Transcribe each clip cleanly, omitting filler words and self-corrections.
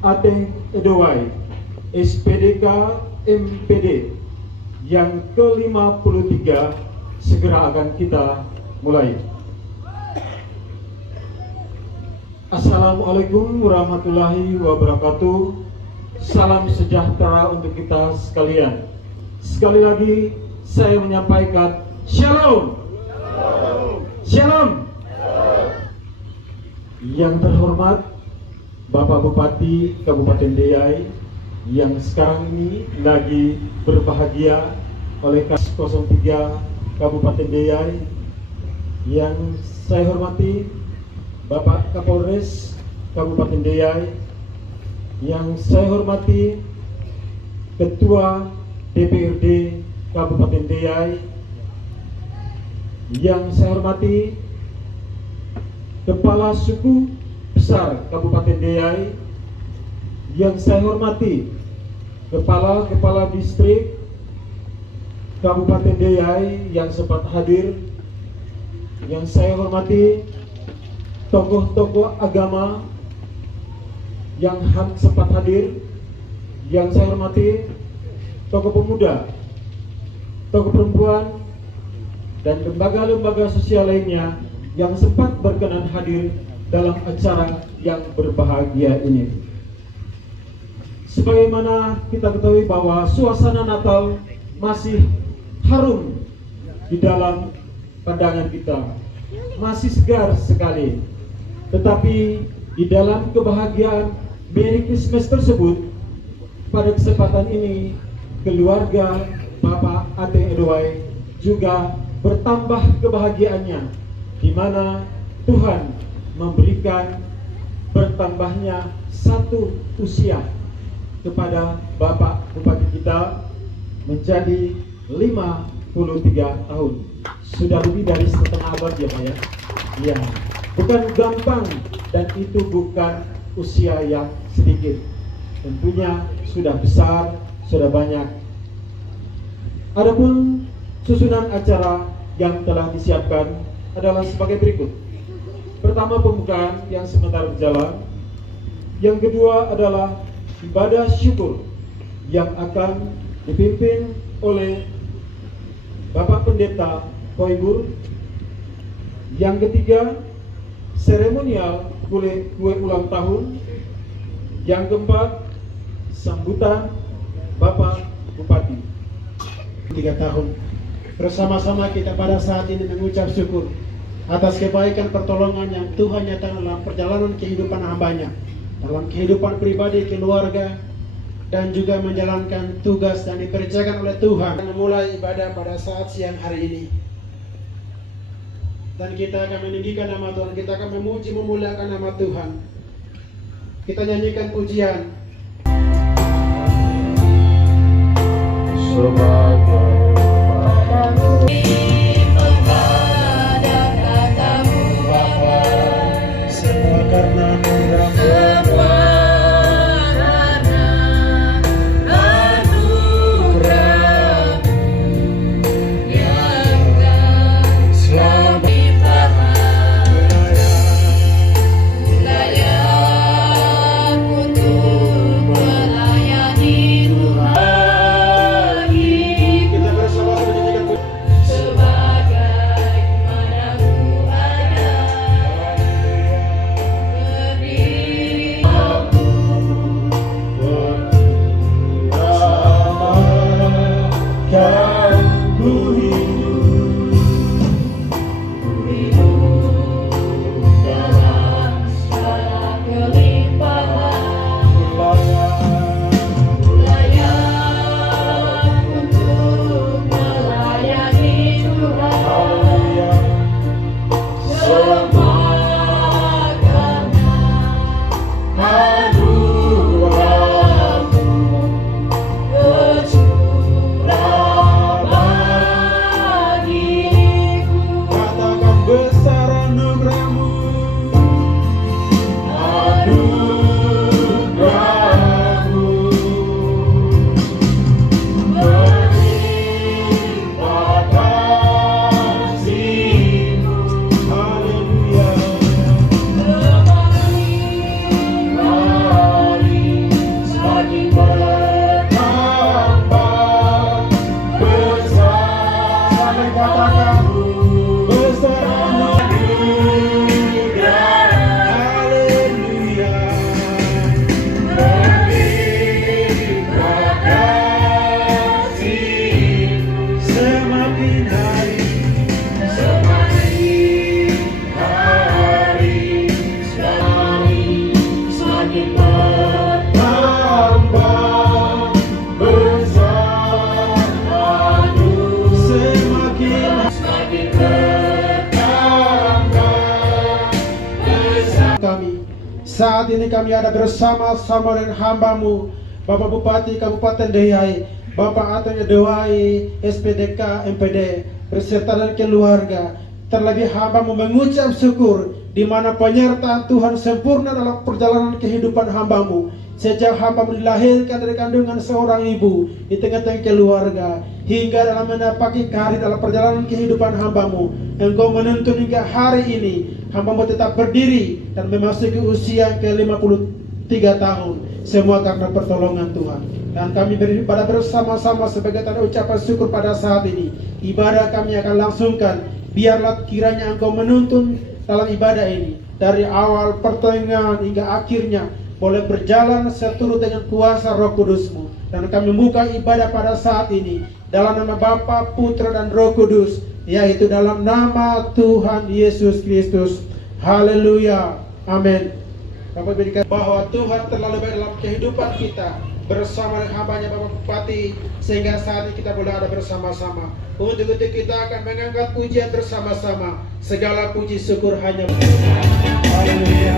Ateng Edowai, SPDK MPD yang ke-53 segera akan kita mulai. Assalamualaikum warahmatullahi wabarakatuh. Salam sejahtera untuk kita sekalian. Sekali lagi saya menyampaikan Shalom. Shalom. Yang terhormat Bapak Bupati Kabupaten Deiyai yang sekarang ini lagi berbahagia oleh KAS 03 Kabupaten Deiyai, yang saya hormati Bapak Kapolres Kabupaten Deiyai, yang saya hormati Ketua DPRD Kabupaten Deiyai, yang saya hormati Kepala Suku Besar Kabupaten Deiyai, yang saya hormati Kepala Distrik Kabupaten Deiyai yang sempat hadir, yang saya hormati tokoh-tokoh agama yang sempat hadir, yang saya hormati tokoh pemuda, tokoh perempuan, dan lembaga-lembaga sosial lainnya yang sempat berkenan hadir dalam acara yang berbahagia ini. Sebagaimana kita ketahui bahwa suasana Natal masih harum di dalam pandangan kita, masih segar sekali. Tetapi di dalam kebahagiaan Merry Christmas tersebut, pada kesempatan ini keluarga Bapak Ateng Edowai juga bertambah kebahagiaannya, di mana Tuhan memberikan bertambahnya satu usia kepada Bapak Bupati kita menjadi 53 tahun. Sudah lebih dari setengah abad ya Pak ya. Ya, bukan gampang dan itu bukan usia yang sedikit. Tentunya sudah besar, sudah banyak. Adapun susunan acara yang telah disiapkan adalah sebagai berikut. Pertama, pembukaan yang sebentar berjalan. Yang kedua adalah ibadah syukur yang akan dipimpin oleh Bapak Pendeta Koibur. Yang ketiga, seremonial kue ulang tahun. Yang keempat, sambutan Bapak Bupati 3 tahun. Bersama-sama kita pada saat ini mengucap syukur atas kebaikan pertolongan yang Tuhan nyatakan dalam perjalanan kehidupan hambanya, dalam kehidupan pribadi, keluarga, dan juga menjalankan tugas yang dikerjakan oleh Tuhan. Memulai ibadah pada saat siang hari ini, dan kita akan meninggikan nama Tuhan, kita akan memuji memuliakan nama Tuhan. Kita nyanyikan pujian. Sebagai semua karena Saat ini kami ada bersama-sama dengan hamba-Mu, Bapak Bupati Kabupaten Deiyai, Bapak Antonio Dewai, SPDK, MPD, beserta dan keluarga. Terlebih hamba-Mu mengucap syukur di mana penyertaan Tuhan sempurna dalam perjalanan kehidupan hamba-Mu. Sejak hamba-Mu dilahirkan dari kandungan seorang ibu di tengah-tengah keluarga, hingga dalam menapaki karir dalam perjalanan kehidupan hamba-Mu, Engkau menuntun hingga hari ini hamba-Mu tetap berdiri dan memasuki usia ke-53 tahun. Semua karena pertolongan Tuhan. Dan kami beribadah bersama-sama sebagai tanda ucapan syukur pada saat ini. Ibadah kami akan langsungkan. Biarlah kiranya Engkau menuntun dalam ibadah ini, dari awal, pertengahan, hingga akhirnya boleh berjalan seturut dengan kuasa Roh Kudus-Mu. Dan kami membuka ibadah pada saat ini dalam nama Bapa, Putra, dan Roh Kudus, yaitu dalam nama Tuhan Yesus Kristus. Haleluya, amin. Bapak berikan bahwa Tuhan terlalu baik dalam kehidupan kita bersama dengan hambanya Bapak Bupati, sehingga saat ini kita boleh ada bersama-sama. Untuk itu kita akan mengangkat pujian bersama-sama. Segala puji syukur hanya Haleluya.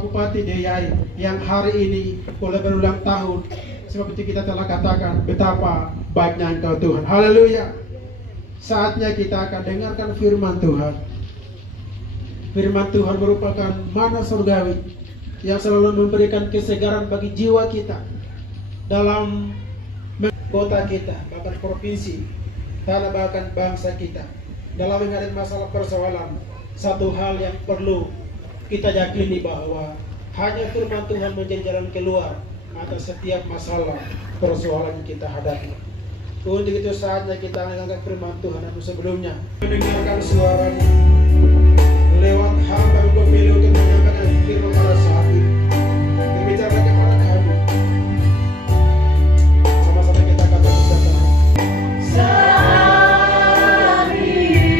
Bupati Deiyai yang hari ini boleh berulang tahun. Sebab itu kita telah katakan betapa baiknya Engkau Tuhan. Haleluya. Saatnya kita akan dengarkan firman Tuhan. Firman Tuhan merupakan mana surgawi yang selalu memberikan kesegaran bagi jiwa kita dalam kota kita, bahkan provinsi, tanah, bahkan bangsa kita. Dalam menghadapi masalah persoalan, satu hal yang perlu kita yakini bahwa hanya firman Tuhan menjadi jalan keluar atas setiap masalah persoalan yang kita hadapi. Untuk itu saatnya kita mengangkat firman Tuhan. Dan sebelumnya mendengarkan suaranya lewat hamba yang pemilu untuk menyampaikan firman pada saat ini. Berbicara kepada kami. Sama-sama kita akan berbicara. Siapa hari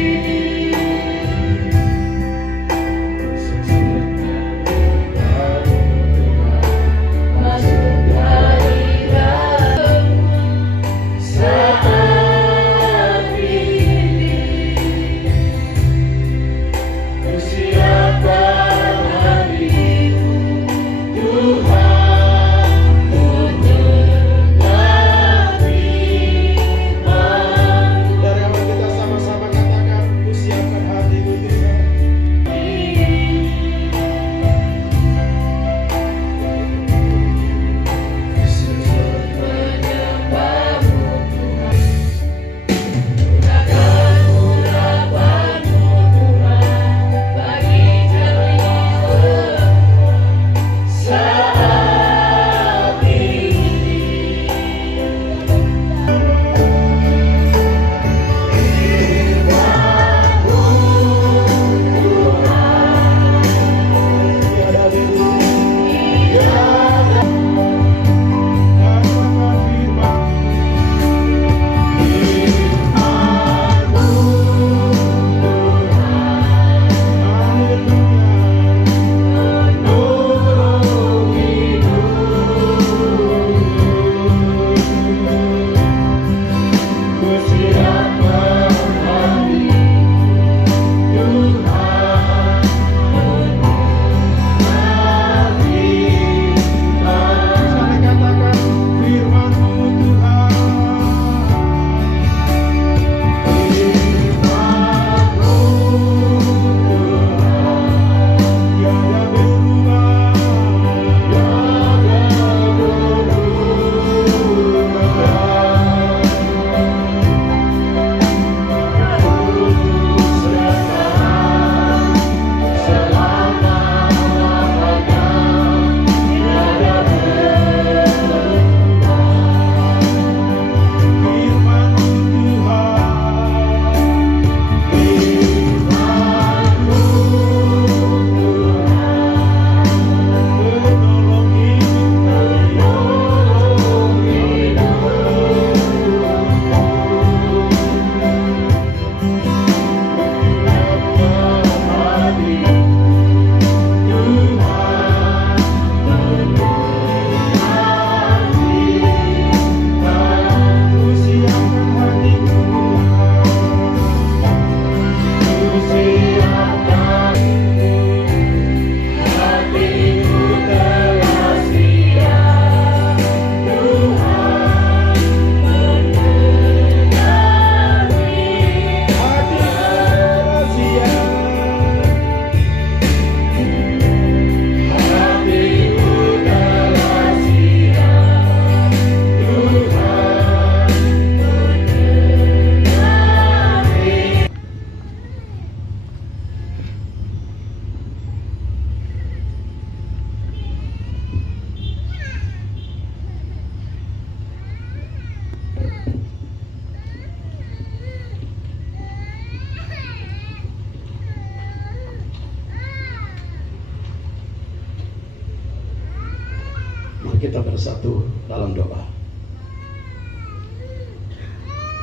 kita bersatu dalam doa.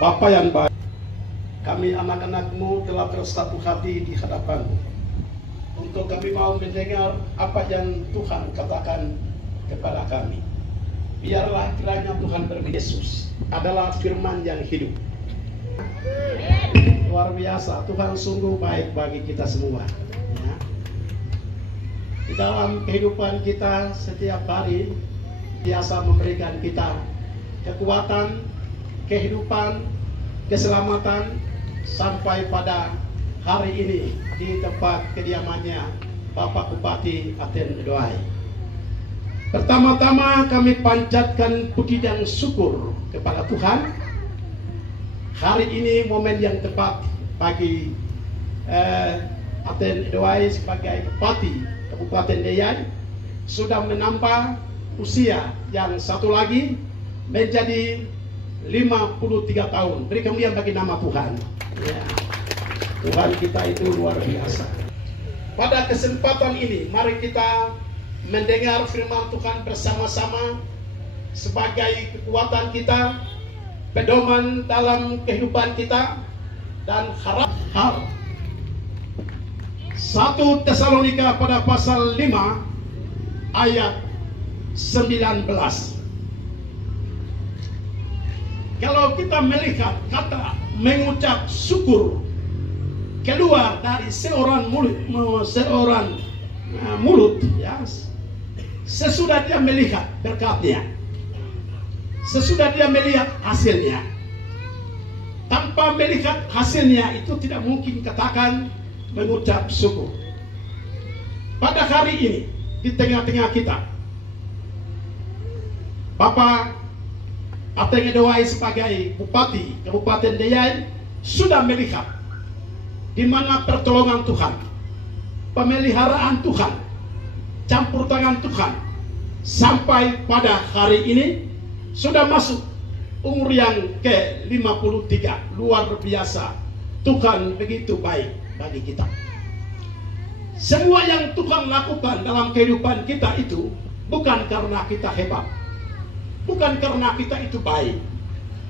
Bapa yang baik, kami anak-anak-Mu telah bersatu hati di hadapan-Mu untuk kami mau mendengar apa yang Tuhan katakan kepada kami. Biarlah kiranya Tuhan berbicara. Yesus adalah firman yang hidup. Luar biasa, Tuhan sungguh baik bagi kita semua. Ya. Di dalam kehidupan kita setiap hari biasa memberikan kita kekuatan, kehidupan, keselamatan sampai pada hari ini di tempat kediamannya Bapak Bupati Aten Edowai. Pertama-tama kami panjatkan puji dan syukur kepada Tuhan. Hari ini momen yang tepat bagi Aten Edowai sebagai Bupati Kabupaten Deiyai sudah menambah usia yang satu lagi menjadi 53 tahun. Beri kemuliaan bagi nama Tuhan. Ya. Tuhan kita itu luar biasa. Pada kesempatan ini mari kita mendengar firman Tuhan bersama-sama sebagai kekuatan kita, pedoman dalam kehidupan kita, dan harap 1 Tesalonika pada pasal 5 ayat 19. Kalau kita melihat kata mengucap syukur keluar dari seorang mulut, ya, sesudah dia melihat berkatnya, sesudah dia melihat hasilnya. Tanpa melihat hasilnya itu tidak mungkin katakan mengucap syukur. Pada hari ini di tengah-tengah kita, Bapak Aten Edowai sebagai Bupati Kabupaten Deiyai sudah melihat di mana pertolongan Tuhan, pemeliharaan Tuhan, campur tangan Tuhan sampai pada hari ini sudah masuk umur yang ke-53. Luar biasa, Tuhan begitu baik bagi kita. Semua yang Tuhan lakukan dalam kehidupan kita itu bukan karena kita hebat, bukan karena kita itu baik,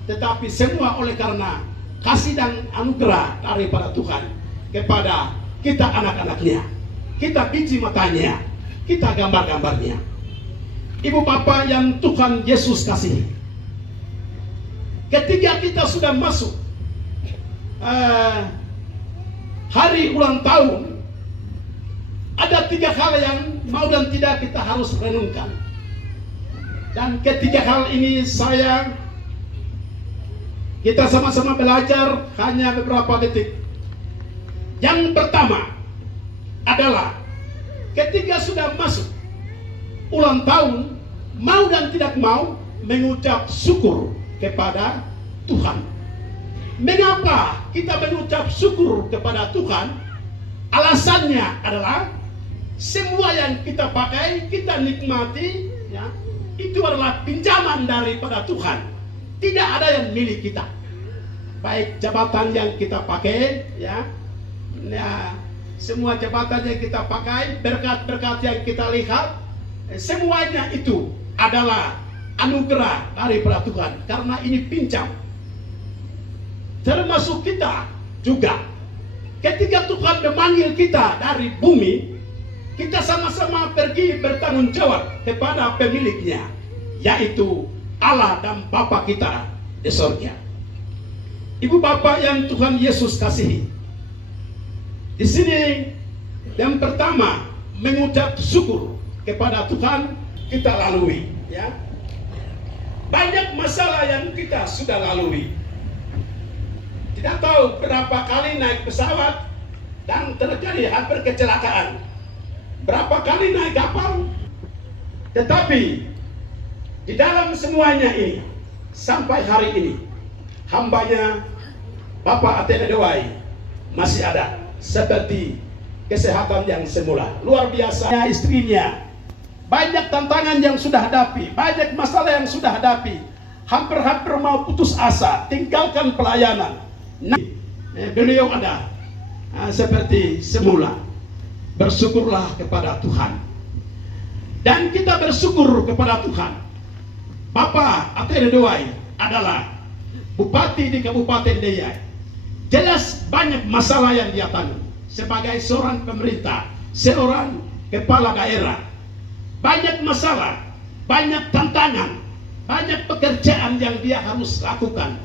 tetapi semua oleh karena kasih dan anugerah daripada Tuhan kepada kita anak-anaknya, kita biji matanya, kita gambar-gambarnya. Ibu bapak yang Tuhan Yesus kasihi, ketika kita sudah masuk hari ulang tahun, ada 3 hal yang mau dan tidak kita harus renungkan. Dan ketiga hal ini kita sama-sama belajar hanya beberapa detik. Yang pertama adalah ketika sudah masuk ulang tahun, mau dan tidak mau mengucap syukur kepada Tuhan. Mengapa kita mengucap syukur kepada Tuhan? Alasannya adalah semua yang kita pakai, kita nikmati, ya, itu adalah pinjaman daripada Tuhan. Tidak ada yang milik kita. Baik jabatan yang kita pakai, ya, semua jabatan yang kita pakai, berkat-berkat yang kita lihat, semuanya itu adalah anugerah daripada Tuhan. Karena ini pinjam. Termasuk kita juga. Ketika Tuhan memanggil kita dari bumi, kita sama-sama pergi bertanggung jawab kepada pemiliknya, yaitu Allah dan Bapa kita di surga. Ibu bapak yang Tuhan Yesus kasihi, di sini yang pertama mengucap syukur kepada Tuhan kita lalui, ya. Banyak masalah yang kita sudah lalui. Tidak tahu berapa kali naik pesawat dan terjadi hampir kecelakaan. Berapa kali naik kapal. Tetapi di dalam semuanya ini sampai hari ini hambanya Bapak Aten Edowai masih ada seperti kesehatan yang semula. Luar biasa. Istrinya banyak tantangan yang sudah hadapi, banyak masalah yang sudah hadapi, hampir-hampir mau putus asa, tinggalkan pelayanan. Nah, beliau ada seperti semula. Bersyukurlah kepada Tuhan. Dan kita bersyukur kepada Tuhan. Bapak Atere Dewai adalah bupati di Kabupaten Deyai. Jelas banyak masalah yang dia tanggung sebagai seorang pemerintah, seorang kepala daerah. Banyak masalah, banyak tantangan, banyak pekerjaan yang dia harus lakukan.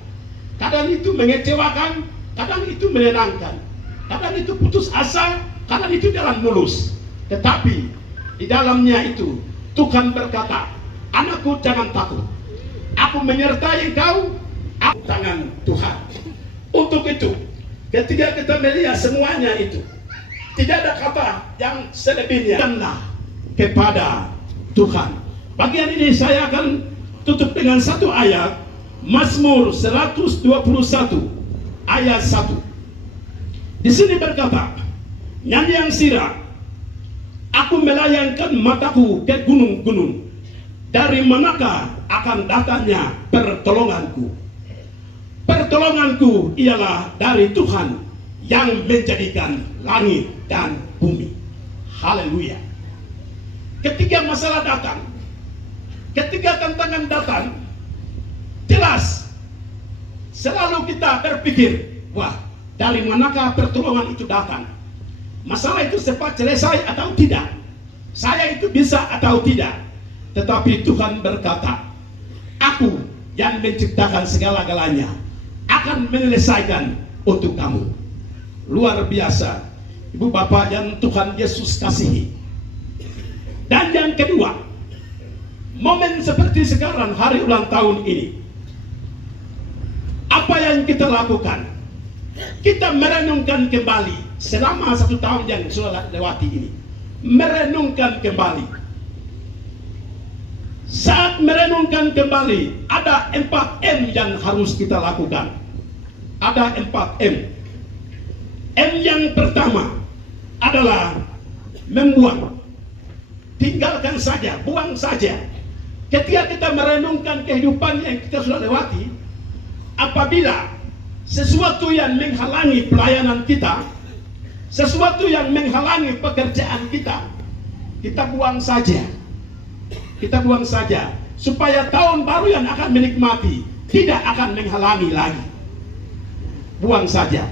Kadang itu mengecewakan, kadang itu menyenangkan, kadang itu putus asa, kadang itu jalan mulus. Tetapi di dalamnya itu Tuhan berkata, anakku jangan takut, aku menyertai engkau, aku tangan Tuhan. Untuk itu, ketika kita melihat semuanya itu, tidak ada kata yang selebihnya karena kepada Tuhan. Bagian ini saya akan tutup dengan satu ayat, Mazmur 121 ayat 1. Di sini berkata, nyanyian sirah, aku melayangkan mataku ke gunung-gunung, dari manakah akan datangnya pertolonganku? Pertolonganku ialah dari Tuhan yang menjadikan langit dan bumi. Haleluya. Ketika masalah datang, ketika tantangan datang, jelas selalu kita berpikir, wah, dari manakah pertolongan itu datang? Masalah itu cepat selesai atau tidak? Saya itu bisa atau tidak? Tetapi Tuhan berkata, aku yang menciptakan segala-galanya akan menyelesaikan untuk kamu. Luar biasa, Ibu Bapak yang Tuhan Yesus kasihi. Dan yang kedua, momen seperti sekarang, hari ulang tahun ini, apa yang kita lakukan? Kita merenungkan kembali selama 1 tahun yang sudah lewati ini. Merenungkan kembali. Saat merenungkan kembali, ada 4M yang harus kita lakukan. Ada 4M. M yang pertama adalah membuang. Tinggalkan saja, buang saja. Ketika kita merenungkan kehidupan yang kita sudah lewati, apabila sesuatu yang menghalangi pelayanan kita, sesuatu yang menghalangi pekerjaan kita, kita buang saja. Kita buang saja, supaya tahun baru yang akan menikmati tidak akan menghalangi lagi. Buang saja.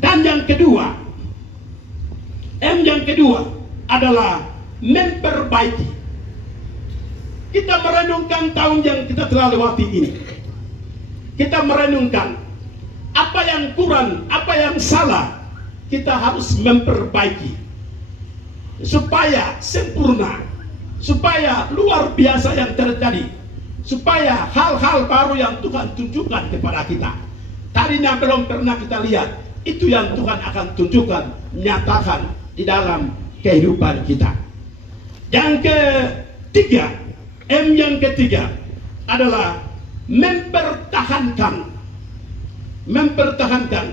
Dan yang kedua, M yang kedua adalah memperbaiki. Kita merenungkan tahun yang kita telah lewati ini. Kita merenungkan apa yang kurang, apa yang salah, kita harus memperbaiki supaya sempurna, supaya luar biasa yang terjadi, supaya hal-hal baru yang Tuhan tunjukkan kepada kita tadinya belum pernah kita lihat, itu yang Tuhan akan tunjukkan, nyatakan di dalam kehidupan kita. Yang ketiga, M yang ketiga adalah mempertahankan. Mempertahankan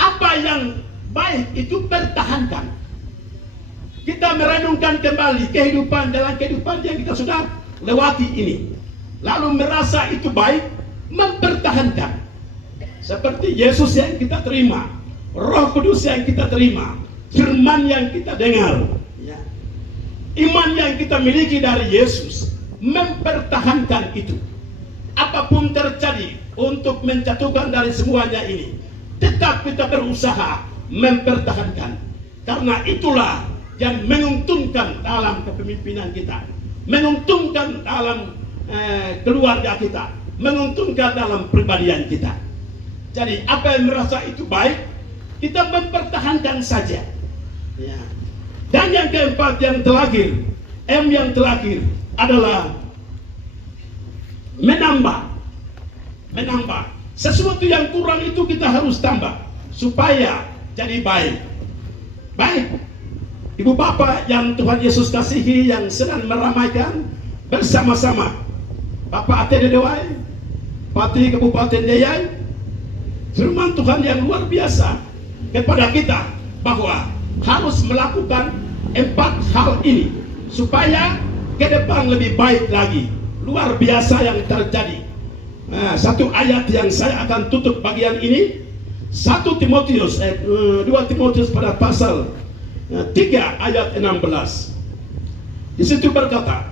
apa yang baik itu pertahankan. Kita merenungkan kembali kehidupan dalam kehidupan yang kita sudah lewati ini, lalu merasa itu baik, mempertahankan. Seperti Yesus yang kita terima, Roh Kudus yang kita terima, firman yang kita dengar, ya. Iman yang kita miliki dari Yesus, mempertahankan itu. Apapun terjadi untuk menjatuhkan dari semuanya ini, tetap kita berusaha mempertahankan. Karena itulah yang menguntungkan dalam kepemimpinan kita, menguntungkan dalam keluarga kita, menguntungkan dalam pribadian kita. Jadi apa yang merasa itu baik, kita mempertahankan saja, ya. Dan yang keempat, yang terakhir, M yang terakhir adalah menambah. Menambah sesuatu yang kurang itu kita harus tambah supaya jadi baik. Baik, Ibu Bapak yang Tuhan Yesus kasihi, yang sedang meramaikan bersama-sama Bapak Atere Dewai, Bupati Kabupaten Deyai, firman Tuhan yang luar biasa kepada kita bahwa harus melakukan 4 hal ini supaya ke depan lebih baik lagi. Luar biasa yang terjadi. Nah, satu ayat yang saya akan tutup bagian ini, 2 Timotius pada pasal 3 ayat 16. Di situ berkata,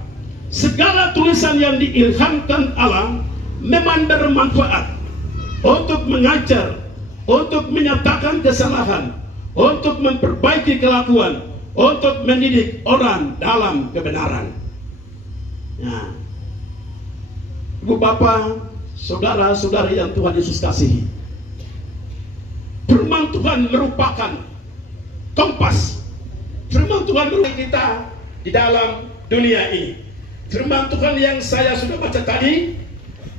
segala tulisan yang diilhamkan Allah memang bermanfaat untuk mengajar, untuk menyatakan kesalahan, untuk memperbaiki kelakuan, untuk mendidik orang dalam kebenaran. Nah, Ibu Bapak, saudara-saudari yang Tuhan Yesus kasihi, firman Tuhan merupakan kompas. Firman Tuhan merupakan kita di dalam dunia ini. Firman Tuhan yang saya sudah baca tadi,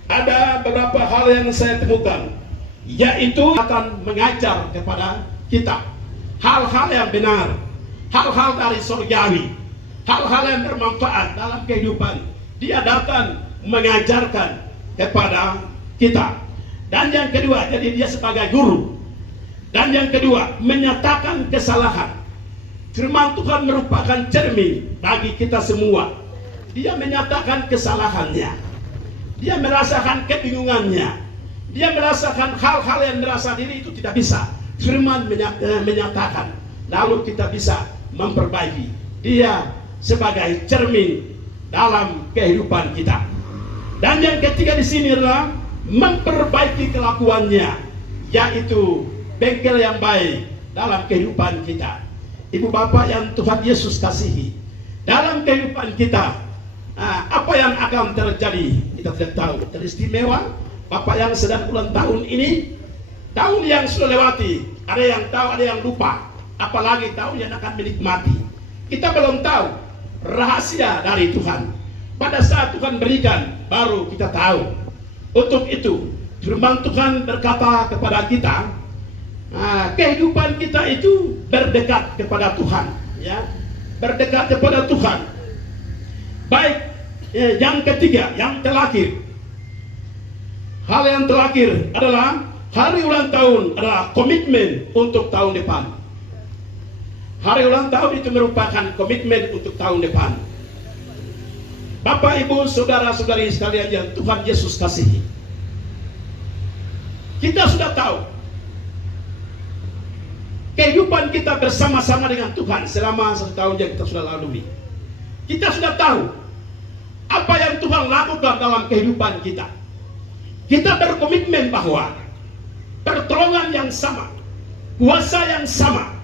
ada beberapa hal yang saya temukan, yaitu akan mengajar kepada kita hal-hal yang benar, hal-hal dari surgawi, hal-hal yang bermanfaat dalam kehidupan. Dia datang mengajarkan kepada kita. Dan yang kedua, jadi dia sebagai guru. Dan yang kedua, menyatakan kesalahan. Firman Tuhan merupakan cermin bagi kita semua. Dia menyatakan kesalahannya, dia merasakan kebingungannya, dia merasakan hal-hal yang merasa diri itu tidak bisa. Firman menyatakan, lalu kita bisa memperbaiki. Dia sebagai cermin dalam kehidupan kita. Dan yang ketiga di sini adalah memperbaiki kelakuannya, yaitu bengkel yang baik dalam kehidupan kita. Ibu Bapak yang Tuhan Yesus kasihi, dalam kehidupan kita, apa yang akan terjadi kita tidak tahu. Teristimewa Bapak yang sedang ulang tahun ini, tahun yang sudah lewati, ada yang tahu, ada yang lupa, apalagi tahun yang akan menikmati. Kita belum tahu rahasia dari Tuhan. Pada saat Tuhan berikan, baru kita tahu. Untuk itu, firman Tuhan berkata kepada kita, kehidupan kita itu berdekat kepada Tuhan, ya, berdekat kepada Tuhan. Baik, yang ketiga, yang terakhir, hal yang terakhir adalah hari ulang tahun adalah komitmen untuk tahun depan. Hari ulang tahun itu merupakan komitmen untuk tahun depan. Bapak, Ibu, saudara-saudari sekalian yang Tuhan Yesus kasihi, kita sudah tahu kehidupan kita bersama-sama dengan Tuhan selama 1 tahun yang kita sudah lalui. Kita sudah tahu apa yang Tuhan lakukan dalam kehidupan kita. Kita berkomitmen bahwa pertolongan yang sama, kuasa yang sama,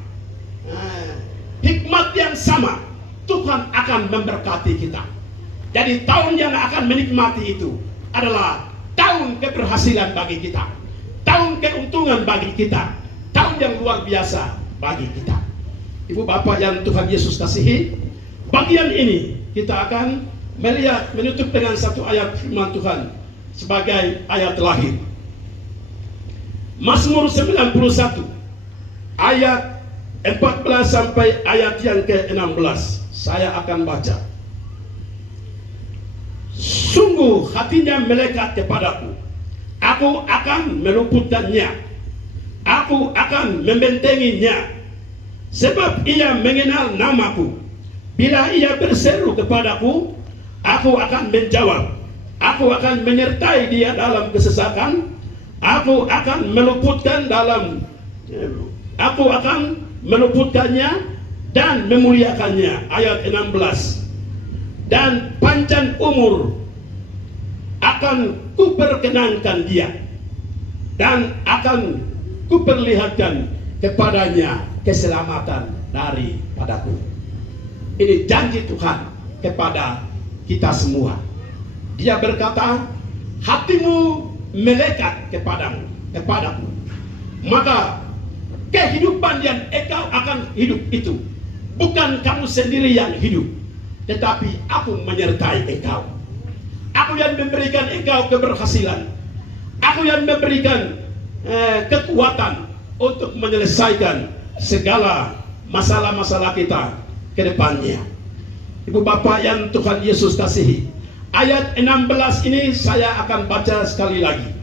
hikmat yang sama, Tuhan akan memberkati kita. Jadi tahun yang akan menikmati itu adalah tahun keberhasilan bagi kita, tahun keuntungan bagi kita, tahun yang luar biasa bagi kita. Ibu Bapak yang Tuhan Yesus kasihi, bagian ini kita akan melihat menutup dengan satu ayat firman Tuhan sebagai ayat terakhir. Mazmur 91 ayat 14 sampai ayat yang ke-16. Saya akan baca. Sungguh hatinya melekat kepadaku, aku akan meluputkannya, aku akan membentenginya, sebab ia mengenal namaku. Bila ia berseru kepadaku, aku akan menjawab. Aku akan menyertai dia dalam kesesakan. Aku akan meluputkannya dan memuliakannya. Ayat 16. Dan panjang umur akan kuperkenankan dia, dan akan kuperlihatkan kepadanya keselamatan daripadaku. Ini janji Tuhan kepada kita semua. Dia berkata, hatimu melekat kepadaku, maka kehidupan yang engkau akan hidup itu bukan kamu sendiri yang hidup, tetapi aku menyertai engkau. Aku yang memberikan engkau keberhasilan. Aku yang memberikan kekuatan untuk menyelesaikan segala masalah-masalah kita ke depannya. Ibu Bapak yang Tuhan Yesus kasihi, ayat 16 ini saya akan baca sekali lagi.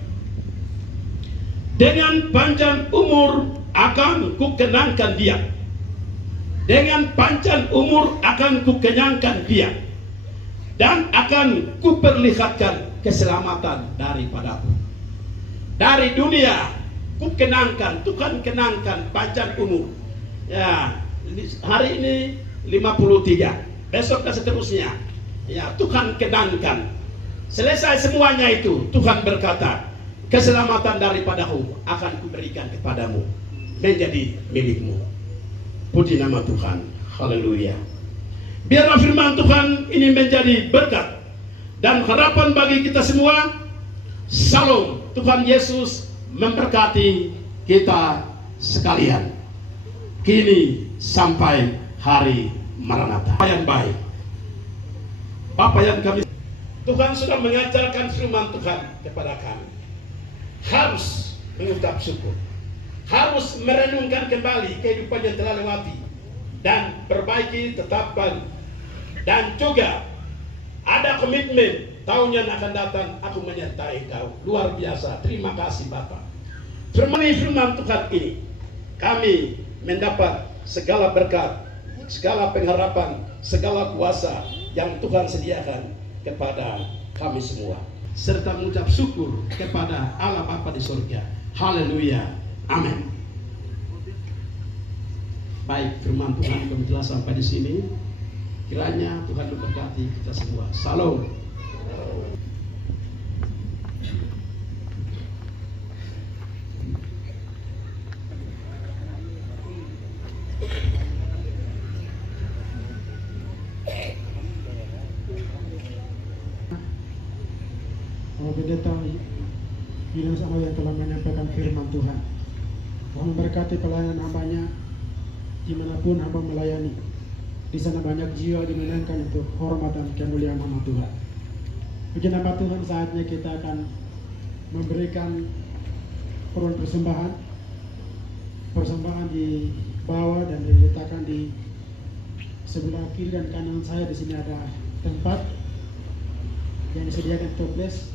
Dengan panjang umur akan kukenangkan dia. Dengan panjang umur akan kukenyangkan dia, dan akan kuperlihatkan keselamatan daripadaku. Dari dunia kukenangkan, Tuhan kenangkan panjang umur. Ya, hari ini 53. besok dan seterusnya. Ya, Tuhan kedangkan. Selesai semuanya itu, Tuhan berkata, keselamatan daripadaku akan kuberikan kepadamu, menjadi milikmu. Puji nama Tuhan. Haleluya. Biarlah firman Tuhan ini menjadi berkat dan harapan bagi kita semua. Salam. Tuhan Yesus memberkati kita sekalian. Kini sampai hari Maranatha. Yang baik, Bapa yang kami, Tuhan sudah mengajarkan firman Tuhan kepada kami. Harus mengucap syukur, harus merenungkan kembali kehidupan yang telah lewati dan perbaiki tetapan, dan juga ada komitmen tahun yang akan datang aku menyertai kau. Luar biasa. Terima kasih Bapak. Firman Tuhan ini kami mendapat segala berkat, segala pengharapan, segala kuasa yang Tuhan sediakan kepada kami semua, serta mengucap syukur kepada Allah Bapa di surga. Haleluya. Amin. Baik, firman Tuhan kami telah sampai di sini. Kiranya Tuhan memberkati kita semua. Salam. Bapak Pendeta Gilang Sama yang telah menyampaikan firman Tuhan. Tuhan memberkati pelayanan hambanya dimanapun hamba melayani. Di sana banyak jiwa dimenangkan untuk hormat dan kemuliaan nama Tuhan. Puji nama Tuhan, saatnya kita akan memberikan persembahan. Persembahan di bawah dan diletakkan di sebelah kiri dan kanan saya. Di sini ada tempat yang disediakan toples.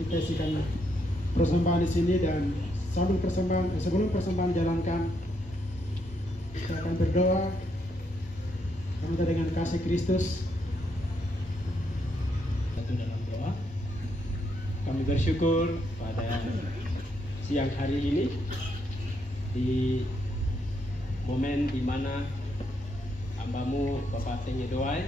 Kita isikan persembahan di sini, dan sebelum persembahan jalankan, kita akan berdoa. Kami dengan kasih Kristus. Satu dalam doa. Kami bersyukur pada siang hari ini di momen di mana hambamu Bapak Tenge Doai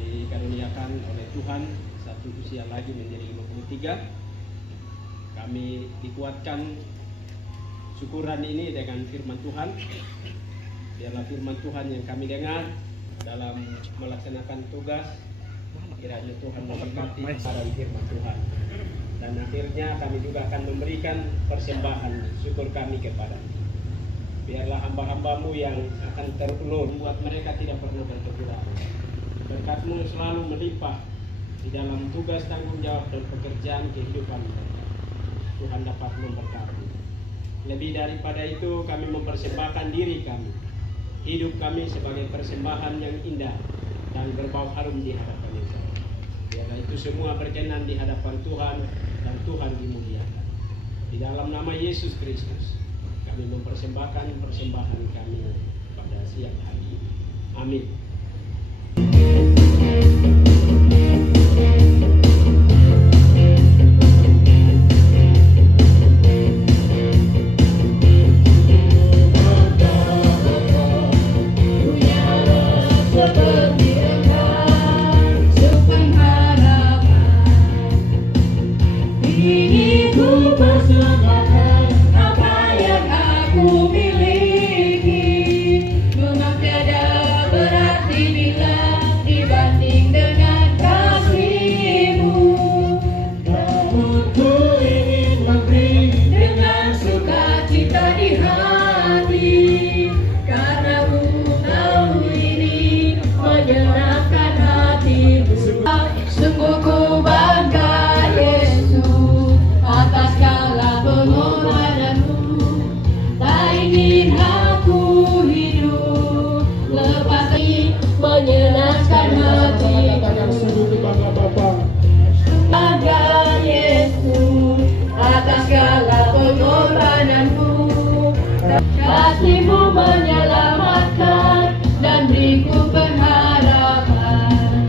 dikaruniakan oleh Tuhan satu usia lagi menjadi 53. Kami dikuatkan syukuran ini dengan firman Tuhan. Biarlah firman Tuhan yang kami dengar dalam melaksanakan tugas, kiranya Tuhan memberkati saran firman Tuhan. Dan akhirnya kami juga akan memberikan persembahan syukur kami kepada. Biarlah hamba-hambamu yang akan terulur, buat mereka tidak pernah berkekurangan. Berkat-Mu selalu melimpah di dalam tugas, tanggung jawab, dan pekerjaan kehidupan mereka. Tuhan dapat memberkati. Lebih daripada itu, kami mempersembahkan diri kami, hidup kami sebagai persembahan yang indah dan berbau harum di hadapan Yesus. Biarlah itu semua berkenan di hadapan Tuhan dan Tuhan dimuliakan. Di dalam nama Yesus Kristus, kami mempersembahkan persembahan kami pada siang hari ini. Amin. Kasih-Mu menyelamatkan dan beriku pengharapan.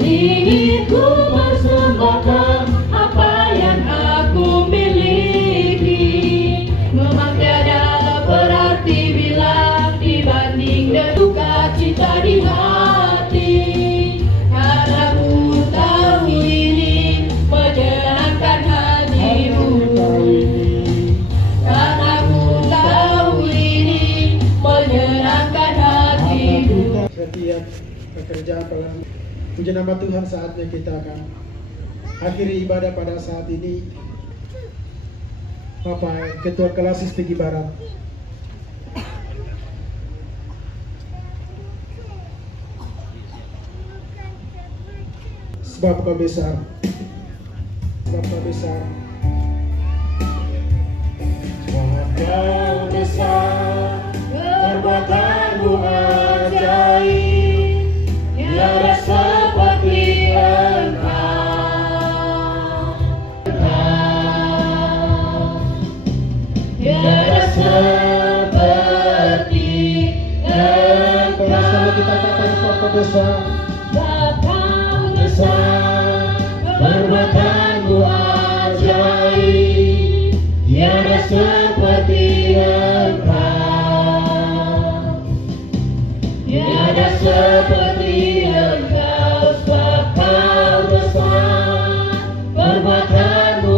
Ingin ku persembahkan apa yang aku miliki. Memang tiada berarti bila dibanding dengan duka cita. pekerjaan pelayanan. Puji nama Tuhan, saatnya kita akan akhiri ibadah pada saat ini. Bapak Ketua Kelas Stigi Barat, Bapak besar, Bapak besar, Kau besar, perbuatanmu ajaib, tiada seperti Engkau. Tiada seperti Engkau. kalau kita katakan Bapak besar, Bapa besar, perbuatanmu ajaib, tiada seperti Engkau. Tiada seperti Engkau, sebab Kau besar, perbuatanmu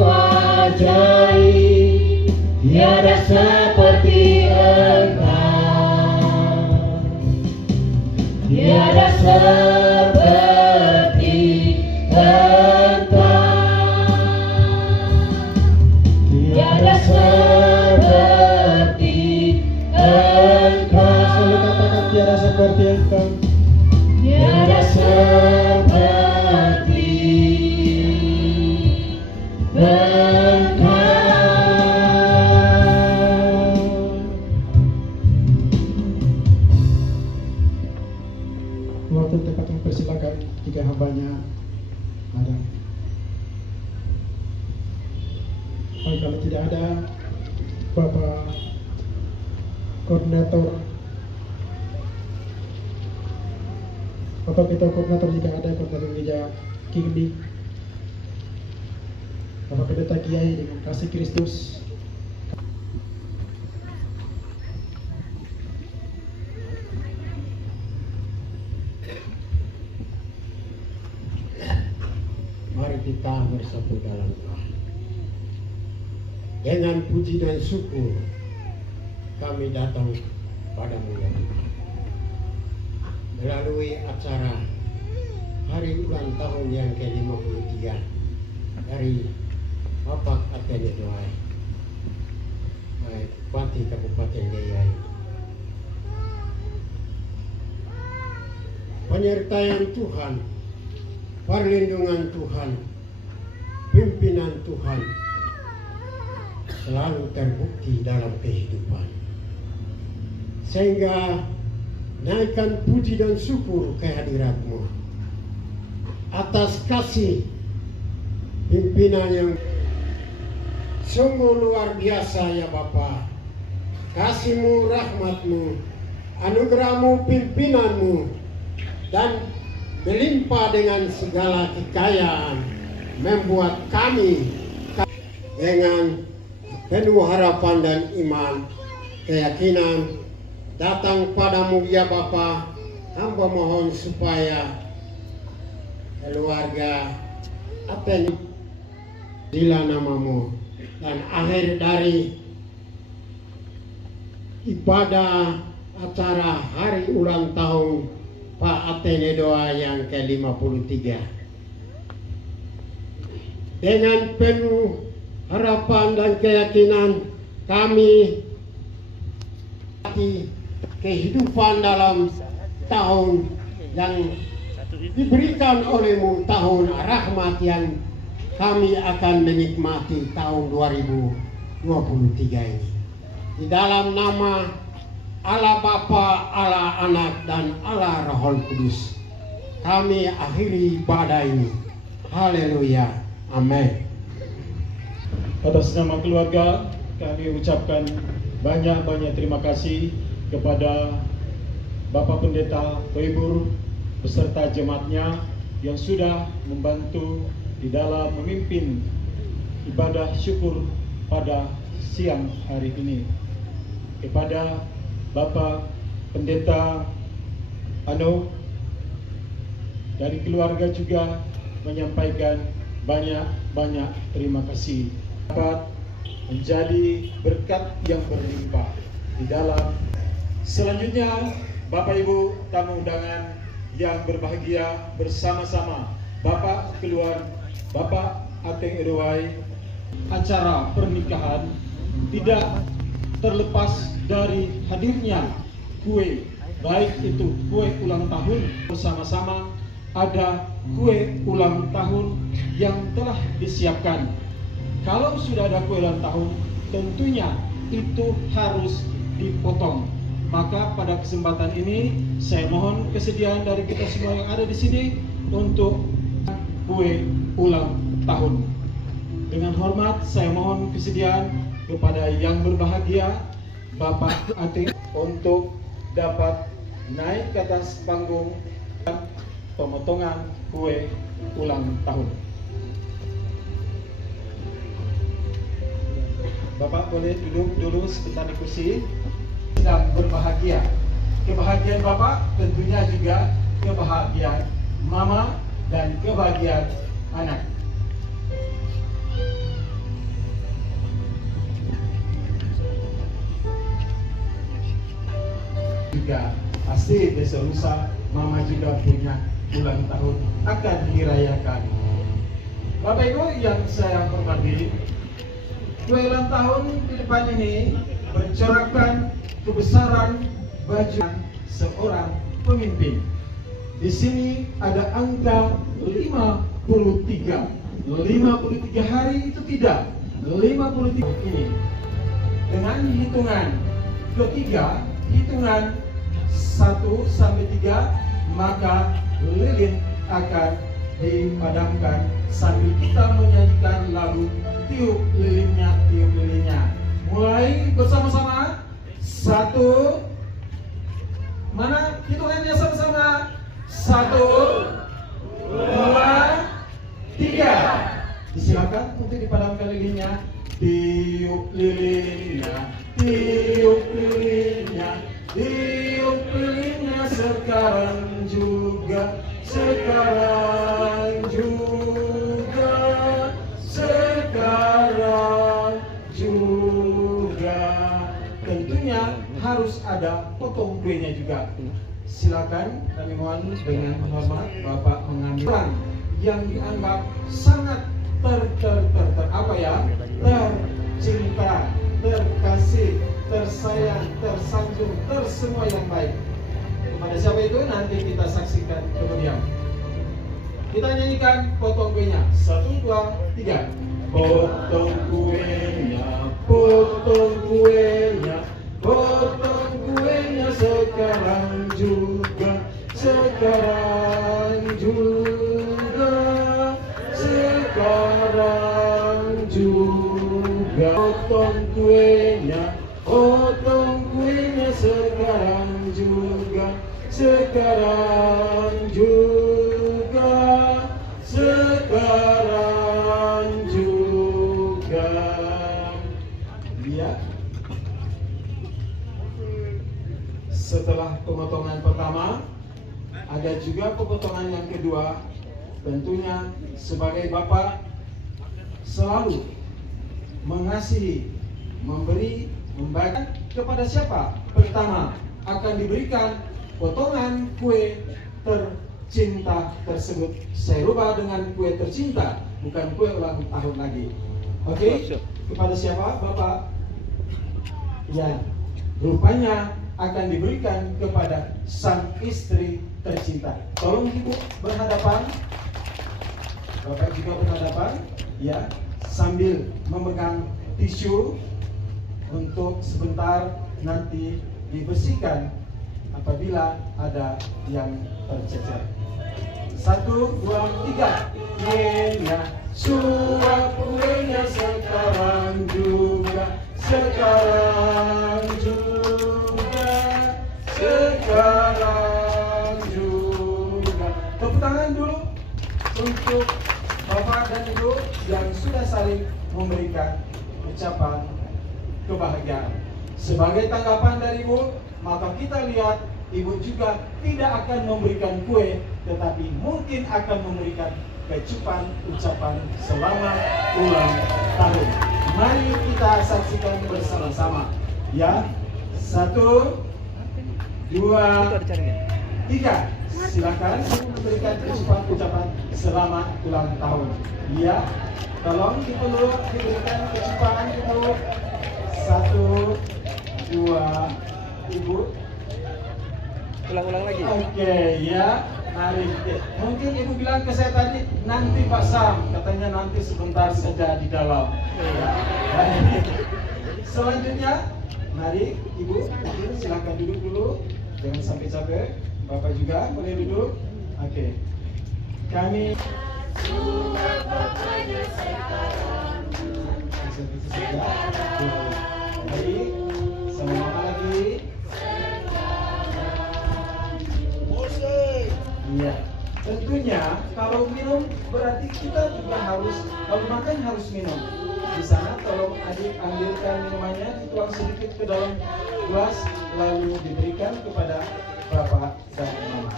ajaib, tiada seperti Engkau. Tiada seperti Engkau. Tiada seperti Engkau. selalu katakan tiada seperti Engkau. Tiada seperti Engkau. Waktu tepat mempersilakan jika hambanya ada. Baik, kalau tidak ada, Bapak Koordinator, Bapak Ketua Koordinator jika ada, Koordinator Gereja Kingli, Bapak Pendeta Kiai dengan kasih Kristus. Mari kita bersatu dalam doa. Dengan puji dan syukur kami datang padamu ya Tuhan. Melalui acara hari ulang tahun yang ke-53 dari Bapak Athene Doai, Bupati Kabupaten Deiyai. Penyertaan Tuhan, perlindungan Tuhan, pimpinan Tuhan selalu terbukti dalam kehidupan. Sehingga naikkan puji dan syukur kehadirat-Mu atas kasih pimpinan yang sungguh luar biasa ya Bapa. Kasih-Mu, rahmat-Mu, anugerah-Mu, pimpinan-Mu, dan melimpah dengan segala kekayaan, membuat kami dengan penuh harapan dan iman, keyakinan datang padamu ya Bapa. Hamba mohon supaya keluarga Athene dila namamu, dan akhir dari ibadah acara hari ulang tahun Pak Athene Doai yang ke-53 dengan penuh harapan dan keyakinan kami kehidupan dalam tahun yang diberikan oleh-Mu, tahun rahmat yang kami akan menikmati tahun 2023 ini. Di dalam nama Allah Bapa, Allah Anak, dan Allah Roh Kudus, kami akhiri ibadah ini. Haleluya. Amin. Atas nama keluarga, kami ucapkan banyak-banyak terima kasih kepada Bapak Pendeta Koibur beserta jemaatnya yang sudah membantu di dalam memimpin ibadah syukur pada siang hari ini. Kepada Bapak Pendeta Ano dari keluarga juga menyampaikan banyak-banyak terima kasih. Dapat menjadi berkat yang berlimpah di dalam. Selanjutnya, Bapak Ibu tamu undangan yang berbahagia bersama-sama Bapak keluar Bapak Ateng Edowai. Acara pernikahan tidak terlepas dari hadirnya kue, baik itu kue ulang tahun bersama-sama, ada kue ulang tahun yang telah disiapkan. Kalau sudah ada kue ulang tahun, tentunya itu harus dipotong. Maka pada kesempatan ini saya mohon kesediaan dari kita semua yang ada di sini untuk kue ulang tahun. Dengan hormat saya mohon kesediaan kepada yang berbahagia Bapak Ateng untuk dapat naik ke atas panggung pemotongan kue ulang tahun. Bapak boleh duduk dulu sebentar di kursi. Sedang berbahagia. Kebahagiaan Bapak tentunya juga kebahagiaan Mama dan kebahagiaan anak. Juga pasti besok lusa Mama juga punya ulang tahun akan dirayakan. Bapak Ibu yang saya hormati, kue ulang tahun di depan ini bercorakkan kebesaran baju seorang pemimpin. Di sini ada angka 53. 53 hari itu tidak. 53 ini. Dengan hitungan ketiga, hitungan 1 sampai 3, maka lilin akan dipadamkan sambil kita menyanyikan lagu tiup lilinnya, tiup lilinnya. Mulai bersama-sama. 1, mana hitungannya sama-sama? 1, 2, 3. Disilakan untuk dipadamkan lilinnya. Tiup lilinnya, tiup lilinnya, tiup lilinnya sekarang juga, sekarang juga, sekarang juga. Tentunya harus ada potong kuenya juga. Silakan kami mohon dengan hormat Bapak mengambil yang dianggap sangat tercinta, terkasih, tersayang, tersanjung, tersemua yang baik. Kepada siapa itu nanti kita saksikan kemudian. Kita nyanyikan potong kuenya. 1, 2, 3. Potong kuenya, potong kuenya, potong kuenya sekarang juga, sekarang juga, sekarang juga. Potong kuenya, potong kuenya sekarang juga, sekarang juga, sekarang juga. Lihat. Setelah pemotongan pertama, ada juga pemotongan yang kedua. Tentunya sebagai bapak selalu mengasihi, memberi, membagi kepada siapa? Pertama akan diberikan potongan kue tercinta tersebut. Saya rubah dengan kue tercinta, bukan kue ulang tahun lagi. Oke? Kepada siapa? Bapak? Ya, rupanya akan diberikan kepada sang istri tercinta. Tolong ibu berhadapan, bapak juga berhadapan, ya, sambil memegang tisu untuk sebentar nanti dibersihkan apabila ada yang tercecer. 1, 2, 3. Kuenya, suap kuenya sekarang juga, sekarang juga, sekarang juga. Tepuk tangan dulu untuk Bapak dan Ibu yang sudah saling memberikan ucapan kebahagiaan. Sebagai tanggapan dari Ibu, maka kita lihat Ibu juga tidak akan memberikan kue, tetapi mungkin akan memberikan kecupan ucapan selamat ulang tahun. Mari kita saksikan bersama-sama. Ya, 1, 2, 3. silakan memberikan ucapan selamat ulang tahun. Iya, tolong diberikan ucapan untuk 1, 2, Ibu. Ulang-ulang lagi. Oke, ya. Mari. Mungkin Ibu bilang ke saya tadi, nanti Pak Sam, katanya nanti sebentar saja di dalam. Ya. Selanjutnya, mari Ibu, silakan duduk dulu. Jangan sampai capek. Bapak juga boleh duduk. Oke. Kami Mari, sama-sama lagi. Iya. Tentunya kalau minum berarti kita juga harus, kalau makan harus minum. Di sana tolong adik ambilkan minumannya, dituang sedikit ke dalam gelas, lalu diberikan kepada Bapak dan Mama.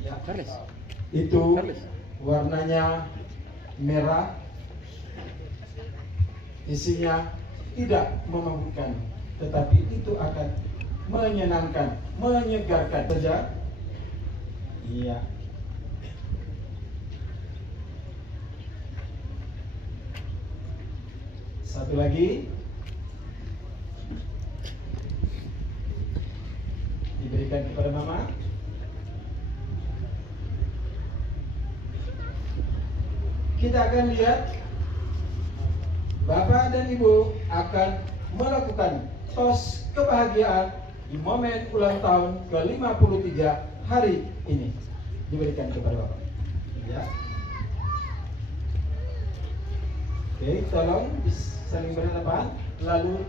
Ya. Itu warnanya merah, isinya tidak memabukkan, tetapi itu akan menyenangkan, menyegarkan saja. Iya. Satu lagi. Diberikan kepada Mama. Kita akan lihat Bapak dan Ibu akan melakukan tos kebahagiaan di momen ulang tahun ke-53 hari ini. Diberikan kepada Bapak. Ya. Oke, tolong saling berhadapan. Lalu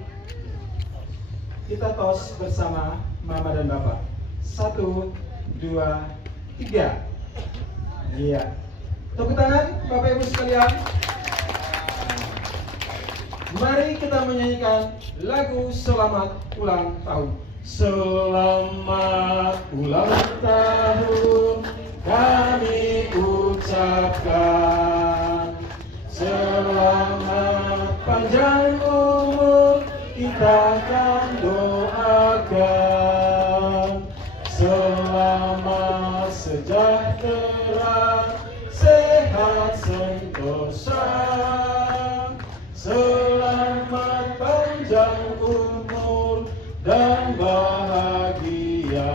kita tos bersama Mama dan Bapak. 1, 2, 3. Iya. Tepuk tangan Bapak Ibu sekalian. Mari kita menyanyikan lagu selamat ulang tahun. Selamat ulang tahun kami ucapkan. Selamat panjang umur kita akan doakan. Selamat sejahtera, sehat sentosa. Selamat panjang umur dan bahagia.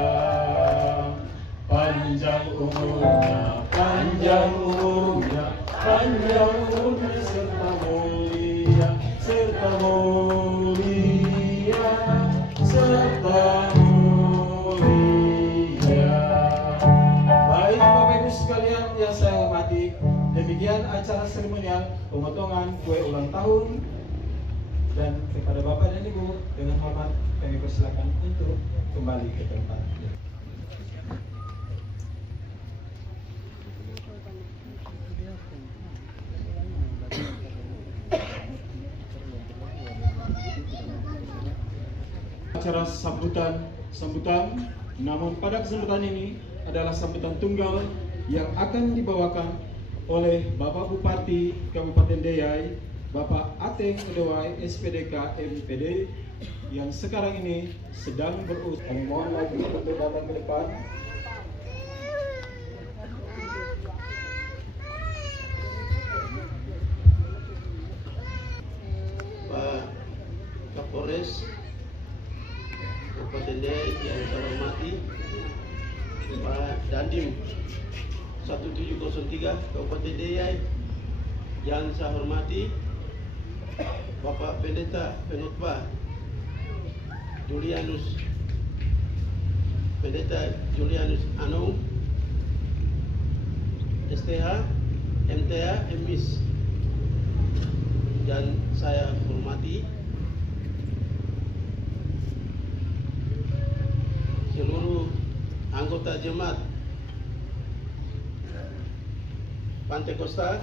Panjang umurnya, panjang umurnya, panjang umurnya serta mulia, serta mulia, serta mulia. Baik Bapak Ibu sekalian yang saya hormati, demikian acara seremonial pemotongan kue ulang tahun. Dan kepada Bapak dan Ibu, dengan hormat kami persilakan untuk kembali ke tempat. Acara sambutan, namun pada kesempatan ini adalah sambutan tunggal yang akan dibawakan oleh Bapak Bupati Kabupaten Deyai, Bapak Ateng Edowai SPDK MPD yang sekarang ini sedang berusaha. Kami mohon lagi untuk datang ke depan. Pak Kapolres Kabupaten Deyai yang saya hormati, Pak Dandim 1703 Kabupaten Deyai yang saya hormati, Bapak Pendeta Pengkhotbah Pendeta Julianus Anung, STH, MTA, MIS, dan saya hormati seluruh anggota jemaat Pantai Kosta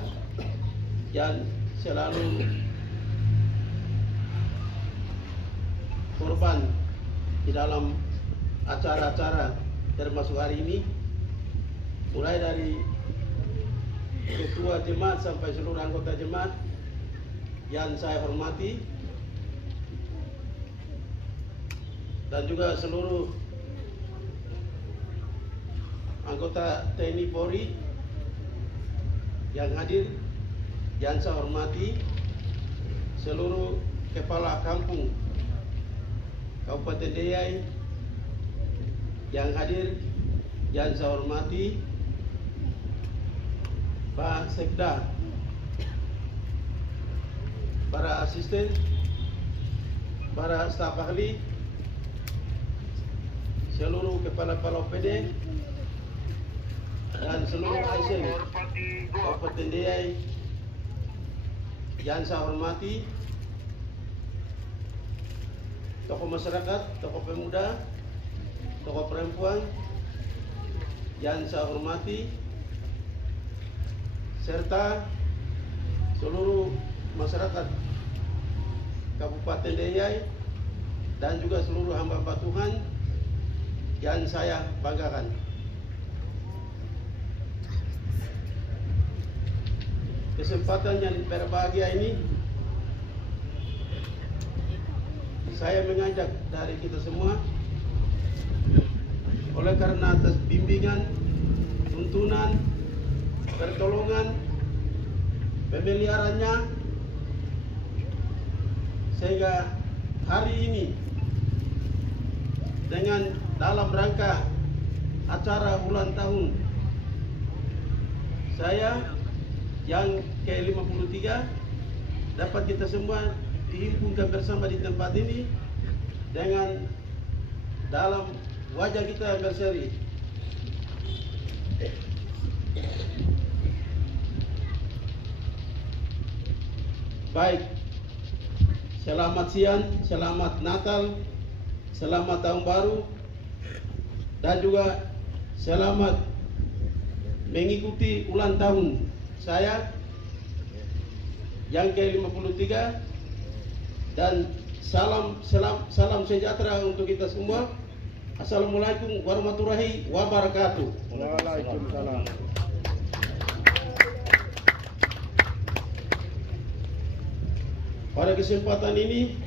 yang selalu korban di dalam acara-acara termasuk hari ini, mulai dari ketua jemaat sampai seluruh anggota jemaat yang saya hormati. dan juga seluruh anggota TNI Polri yang hadir, yang saya hormati seluruh kepala kampung Kabupaten Deiyai yang hadir, yang saya hormati Pak Sekda, para asisten, para staf ahli, seluruh kepala-kepala OPD, dan seluruh ASN Kabupaten Deiyai yang saya hormati, tokoh masyarakat, tokoh pemuda, tokoh perempuan yang saya hormati, serta seluruh masyarakat Kabupaten Deiyai dan juga seluruh hamba-hamba Tuhan yang saya banggakan. Kesempatan yang berbahagia ini saya mengajak dari kita semua, oleh karena atas bimbingan, tuntunan, pertolongan, pemeliharaannya, sehingga hari ini dengan dalam rangka acara ulang tahun saya yang ke-53 dapat kita semua dihimpunkan bersama di tempat ini dengan dalam wajah kita yang berseri. Baik, selamat siang, selamat Natal, selamat Tahun Baru, dan juga selamat mengikuti ulang tahun saya yang ke-53, dan salam sejahtera untuk kita semua. Assalamualaikum warahmatullahi wabarakatuh. Waalaikumsalam. Pada kesempatan ini,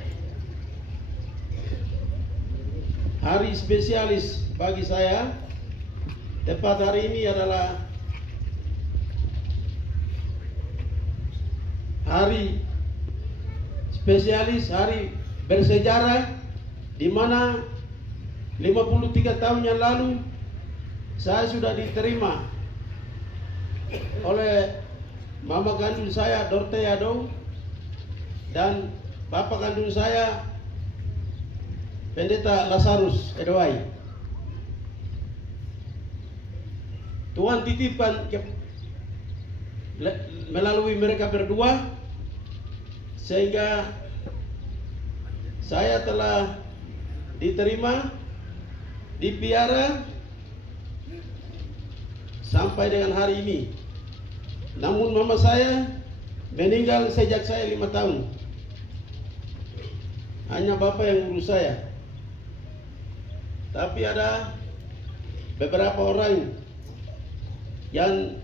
hari spesialis bagi saya. Tepat hari ini adalah hari spesialis, hari bersejarah, di mana 53 tahun yang lalu saya sudah diterima oleh mama kandung saya Dorothea Dow dan bapak kandung saya Pendeta Lazarus Edwai. Tuhan titipkan melalui mereka berdua sehingga saya telah diterima, dipiara sampai dengan hari ini. Namun mama saya meninggal sejak saya 5 tahun. Hanya bapak yang urus saya. Tapi ada beberapa orang yang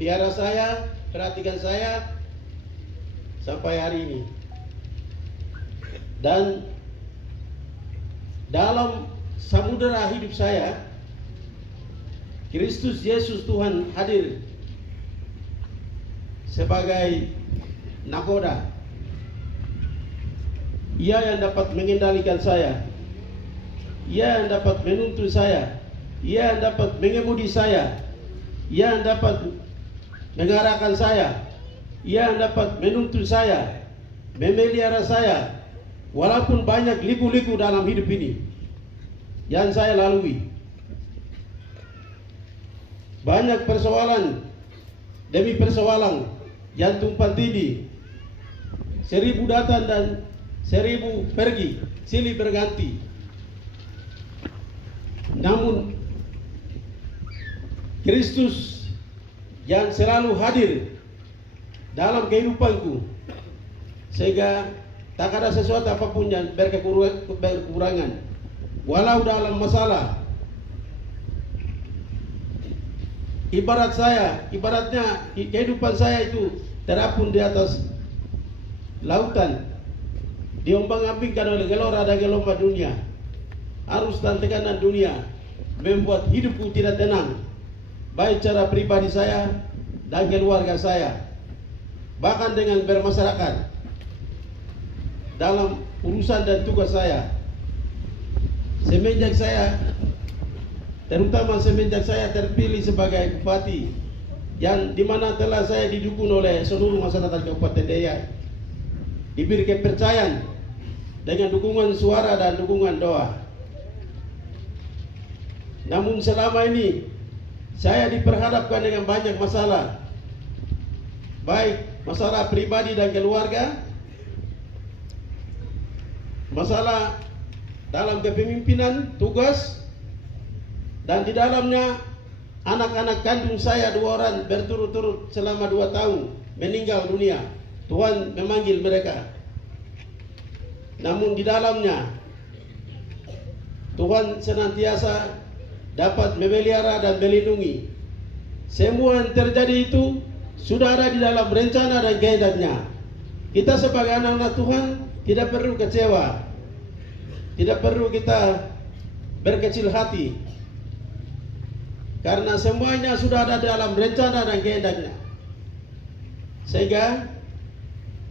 piara saya, perhatikan saya sampai hari ini. Dan dalam samudera hidup saya, Kristus Yesus Tuhan hadir sebagai nakoda. Ia yang dapat mengendalikan saya, ia yang dapat menuntun saya, ia yang dapat mengemudi saya, ia yang dapat mengarahkan saya, ia yang dapat menuntun saya, memelihara saya. Walaupun banyak liku-liku dalam hidup ini yang saya lalui, banyak persoalan demi persoalan yang tumpang tindih, 1000 datang dan 1000 pergi, silih berganti. Namun Kristus yang selalu hadir dalam kehidupanku, sehingga tak ada sesuatu apapun yang berkekurangan. Walau dalam masalah, ibaratnya kehidupan saya itu terapun di atas lautan. diombang-ambingkan oleh gelora dan gelombang dunia, arus dan tekanan dunia membuat hidupku tidak tenang, baik cara pribadi saya dan keluarga saya, bahkan dengan bermasyarakat dalam urusan dan tugas saya. Semenjak saya terpilih sebagai bupati, yang dimana telah saya didukung oleh seluruh masyarakat Kabupaten Deiyai, diberi kepercayaan dengan dukungan suara dan dukungan doa. Namun selama ini saya diperhadapkan dengan banyak masalah, baik masalah pribadi dan keluarga, masalah dalam kepemimpinan tugas, dan di dalamnya anak-anak kandung saya 2 orang berturut-turut selama 2 tahun meninggal dunia. Tuhan memanggil mereka. Namun di dalamnya Tuhan senantiasa dapat memelihara dan melindungi. Semua yang terjadi itu sudah ada di dalam rencana dan kehendaknya. Kita sebagai anak-anak Tuhan tidak perlu kecewa, tidak perlu kita berkecil hati, karena semuanya sudah ada dalam rencana dan kehendaknya. Sehingga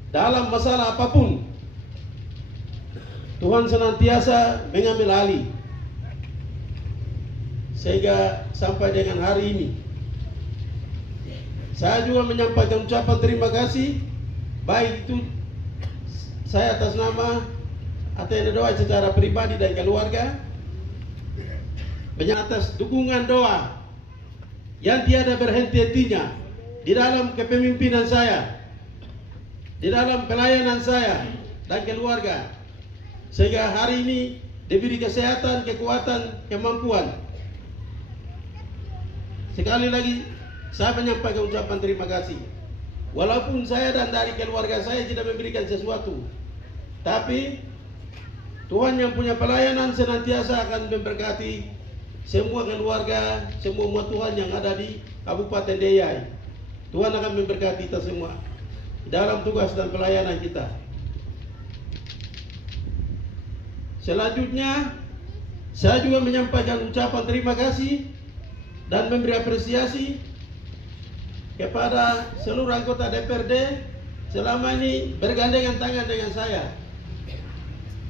dalam masalah apapun Tuhan senantiasa mengambil alih. Sehingga sampai dengan hari ini saya juga menyampaikan ucapan terima kasih, baik itu saya atas nama Athena Doa secara pribadi dan keluarga, atas dukungan doa yang tiada berhenti-hentinya di dalam kepemimpinan saya, di dalam pelayanan saya dan keluarga, sehingga hari ini diberi kesehatan, kekuatan, kemampuan. Sekali lagi saya menyampaikan ucapan terima kasih. Walaupun saya dan dari keluarga saya tidak memberikan sesuatu, tapi Tuhan yang punya pelayanan senantiasa akan memberkati semua keluarga, semua umat Tuhan yang ada di Kabupaten Deiyai. Tuhan akan memberkati kita semua dalam tugas dan pelayanan kita. Selanjutnya, saya juga menyampaikan ucapan terima kasih dan memberi apresiasi kepada seluruh anggota DPRD selama ini bergandengan tangan dengan saya.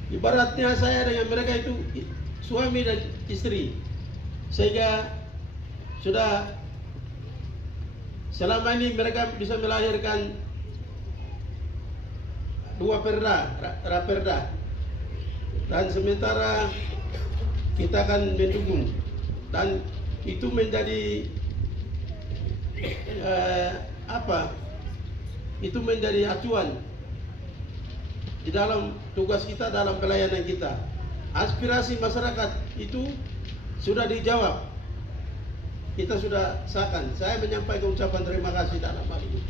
Ibaratnya saya dengan mereka itu suami dan istri, sehingga sudah selama ini mereka bisa melahirkan 2 raperda, dan sementara kita akan mendukung, dan itu menjadi itu menjadi acuan di dalam tugas kita, dalam pelayanan kita. Aspirasi masyarakat itu sudah dijawab, kita sudah sahkan. Saya menyampaikan ucapan terima kasih dalam hal ini.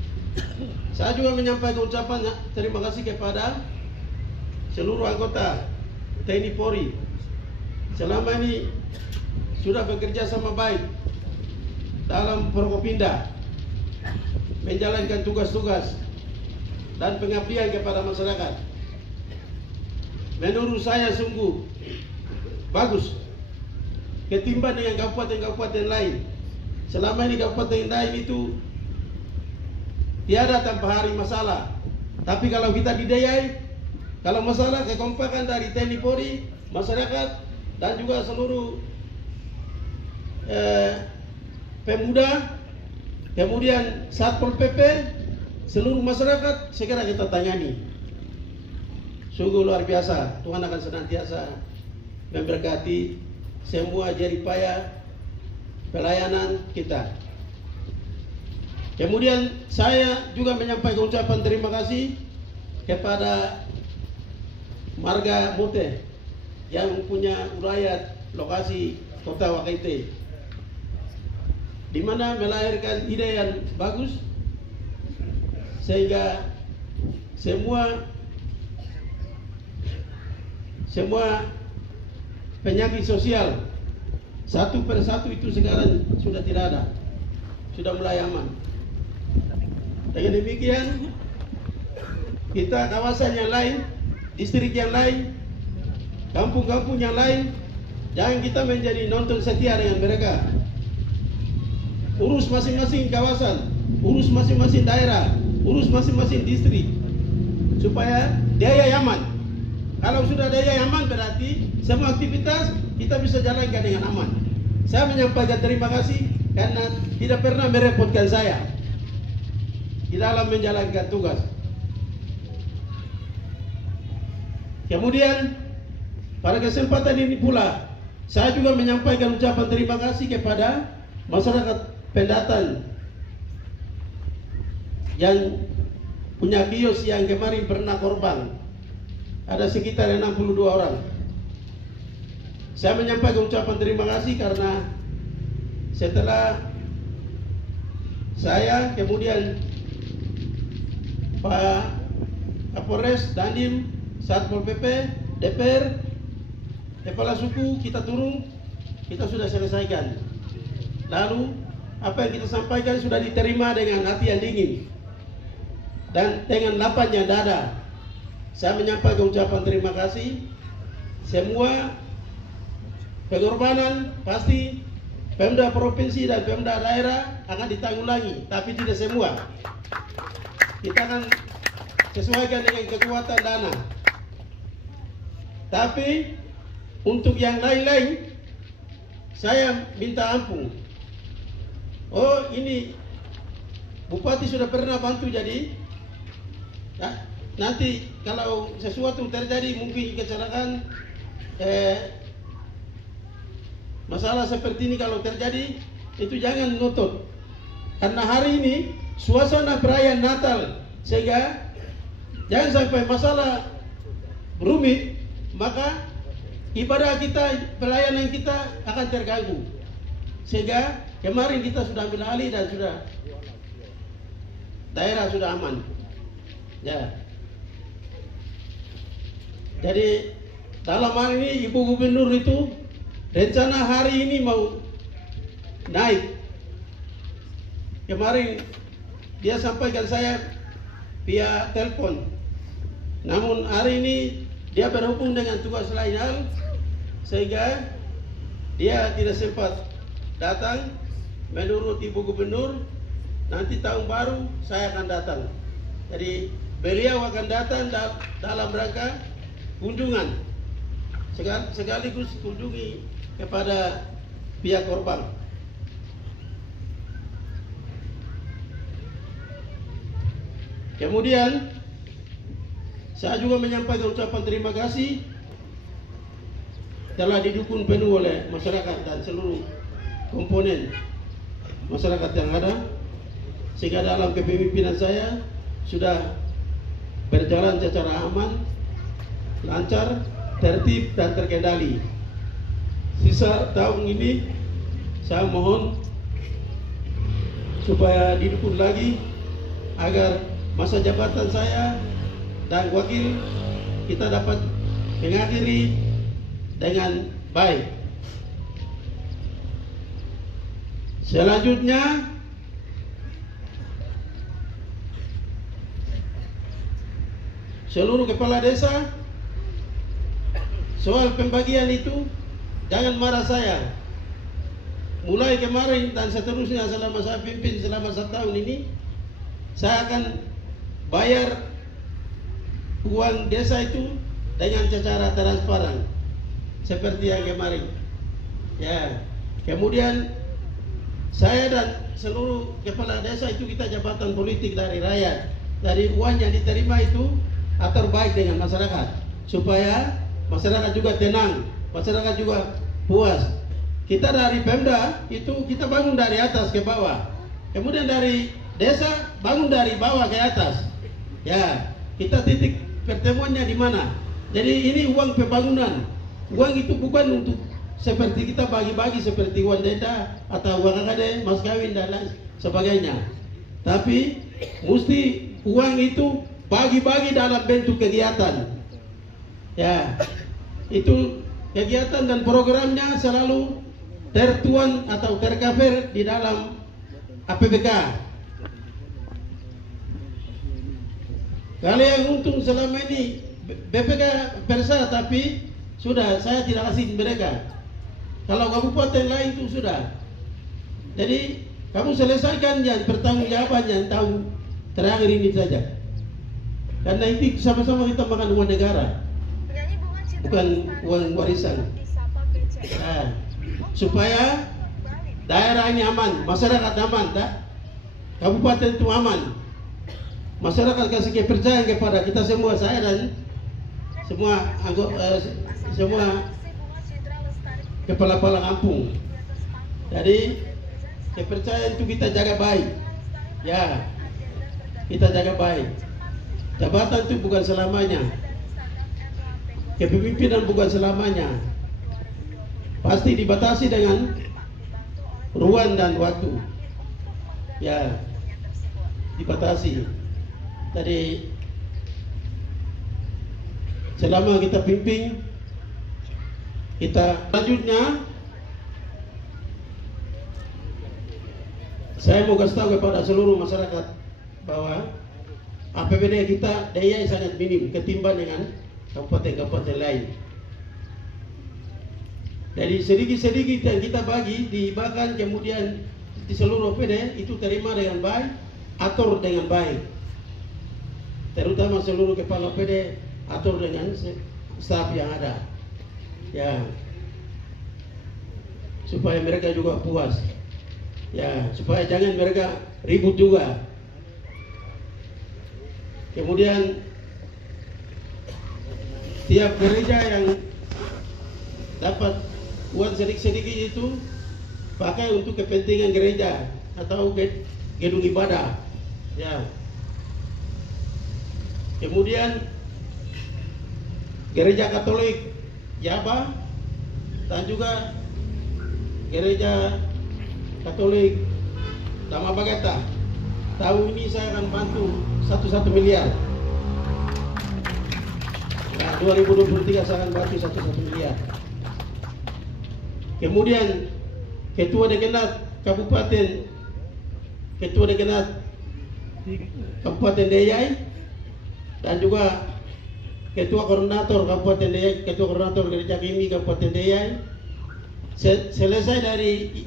Saya juga menyampaikan ucapan terima kasih kepada seluruh anggota TNI Polri. Selama ini sudah bekerja sama baik dalam Forkopimda, menjalankan tugas-tugas dan pengabdian kepada masyarakat. Menurut saya sungguh bagus ketimbang dengan kabupaten-kabupaten lain. Selama ini kabupaten lain itu tiada tanpa hari masalah. Tapi kalau kita di Deiyai, kalau masalah kekompakan dari TNI Polri, masyarakat dan juga seluruh pemuda, kemudian Satpol PP, seluruh masyarakat segera kita tangani. Sungguh luar biasa. Tuhan akan senantiasa memberkati semua jerih payah pelayanan kita. Kemudian saya juga menyampaikan ucapan terima kasih kepada Marga Mute yang punya uraian lokasi Kota Wakaite, di mana melahirkan ide yang bagus, sehingga semua penyakit sosial satu persatu itu sekarang sudah tidak ada, sudah mulai aman. Dengan demikian, kita kawasan yang lain distrik yang lain, kampung-kampung yang lain. Jangan kita menjadi nonton setia dengan mereka. Urus masing-masing kawasan, urus masing-masing daerah, urus masing-masing distrik, supaya daya aman. Kalau sudah daya aman, berarti semua aktivitas kita bisa jalankan dengan aman. Saya menyampaikan terima kasih karena tidak pernah merepotkan saya di dalam menjalankan tugas. Kemudian pada kesempatan ini pula saya juga menyampaikan ucapan terima kasih kepada masyarakat pendatang yang punya kios yang kemarin pernah korban. Ada sekitar 62 orang. Saya menyampaikan ucapan terima kasih karena setelah saya, kemudian Pak Kapolres, Dandim, Satpol PP, DPR, kepala suku, kita turun, kita sudah selesaikan. Lalu apa yang kita sampaikan sudah diterima dengan hati yang dingin dan dengan lapangnya dada. Saya menyampaikan ucapan terima kasih. Semua pengorbanan pasti Pemda provinsi dan Pemda daerah akan ditanggulangi, tapi tidak semua. Kita akan sesuaikan dengan kekuatan dana. Tapi untuk yang lain-lain, saya minta ampun. Oh, ini Bupati sudah pernah bantu, jadi nanti kalau sesuatu terjadi, mungkin kecelakaan, masalah seperti ini kalau terjadi, itu jangan nutup. Karena hari ini suasana perayaan Natal, sehingga jangan sampai masalah rumit, maka ibadah kita, pelayanan kita akan terganggu. Sehingga kemarin kita sudah ambil alih dan sudah daerah sudah aman. Ya. Jadi dalam hal ini Ibu Gubernur itu rencana hari ini mau naik. Kemarin dia sampaikan saya via telepon. Namun hari ini dia berhubung dengan tugas lain hal, sehingga dia tidak sempat datang. Menurut Ibu Gubernur, nanti tahun baru saya akan datang. Jadi beliau akan datang dalam rangka kunjungan, sekaligus kunjungi kepada pihak korban. Kemudian saya juga menyampaikan ucapan terima kasih telah didukung penuh oleh masyarakat dan seluruh komponen masyarakat yang ada, sehingga dalam kepemimpinan saya sudah berjalan secara aman, lancar, tertib dan terkendali. Sisa tahun ini saya mohon supaya didukung lagi agar masa jabatan saya dan wakil kita dapat mengakhiri dengan baik. Selanjutnya seluruh kepala desa, soal pembagian itu jangan marah saya. Mulai kemarin dan seterusnya selama saya pimpin selama 1 tahun ini, saya akan bayar uang desa itu dengan secara transparan seperti yang kemarin. Ya, kemudian saya dan seluruh kepala desa itu kita jabatan politik dari rakyat. Dari uang yang diterima itu atur baik dengan masyarakat, supaya masyarakat juga tenang, masyarakat juga puas. Kita dari Pemda itu kita bangun dari atas ke bawah, kemudian dari desa bangun dari bawah ke atas. Ya, kita titik pertemuannya di mana? Jadi ini uang pembangunan. Uang itu bukan untuk seperti kita bagi-bagi seperti uang denda atau uang akad, mas kawin dan lain sebagainya. Tapi mesti uang itu bagi-bagi dalam bentuk kegiatan. Ya, itu kegiatan dan programnya selalu tertuang atau tercover di dalam APBK. Kalau yang untung selama ini BPK Persada, tapi sudah saya tidak kasih mereka. Kalau kabupaten lain itu sudah. Jadi kamu selesaikan yang pertanggungjawaban yang tahun terakhir ini saja. Karena ini sama-sama kita makan uang negara, bukan uang warisan. Nah, supaya daerah ini aman, masyarakat aman, tak? Kabupaten itu aman. Masyarakat kasih kepercayaan kepada kita semua, saya dan semua semua kepala-kepala kampung. Jadi kepercayaan itu kita jaga baik. Ya, kita jaga baik. Jabatan itu bukan selamanya. Kepemimpinan bukan selamanya. Pasti dibatasi dengan ruang dan waktu. Ya, dibatasi. Jadi selama kita pimpin, kita selanjutnya saya mau kasih tahu kepada seluruh masyarakat bahwa APBD kita daya sangat minim ketimbang dengan kabupaten-kabupaten lain. Jadi sedikit-sedikit yang kita bagi dibahkan, kemudian di seluruh APBD itu terima dengan baik, atur dengan baik. Terutama seluruh kepala PD atur dengan staf yang ada, ya, supaya mereka juga puas, ya, supaya jangan mereka ribut juga. Kemudian tiap gereja yang dapat uang sedikit-sedikit itu pakai untuk kepentingan gereja atau gedung ibadah, ya. Kemudian gereja Katolik Jaba dan juga gereja Katolik Damabagata, tahun ini saya akan bantu 1 miliar. Nah, 2023 saya akan bantu 1 miliar. Kemudian Ketua Dekanat Kabupaten Deyai dan juga Ketua Koordinator Kabupaten Deyai, Ketua Koordinator Gereja Kimi Kabupaten Deyai, selesai dari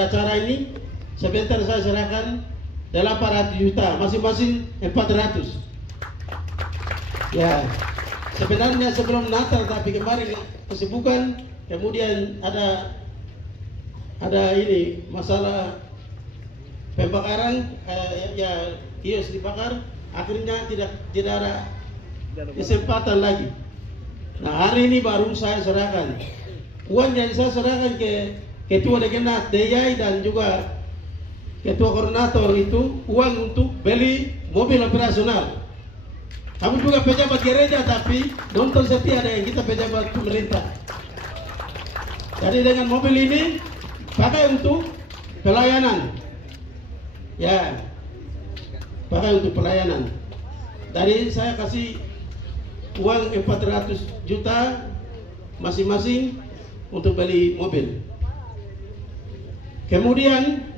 acara ini, sebentar saya serahkan 800 juta, masing-masing 400. Ya, sebenarnya sebelum Natal, tapi kemarin kesibukan, kemudian ada ini masalah pembakaran, ya, kios dibakar, akhirnya tidak ada kesempatan lagi. Nah, hari ini baru saya serahkan uang yang saya serahkan ke Ketua Dekanat Deyai dan juga Ketua Koordinator itu uang untuk beli mobil operasional. Kamu juga pejabat gereja, tapi nonton setia dengan kita pejabat pemerintah. Jadi dengan mobil ini pakai untuk pelayanan, ya, pakai untuk pelayanan. Dari saya kasih uang 400 juta masing-masing untuk beli mobil. Kemudian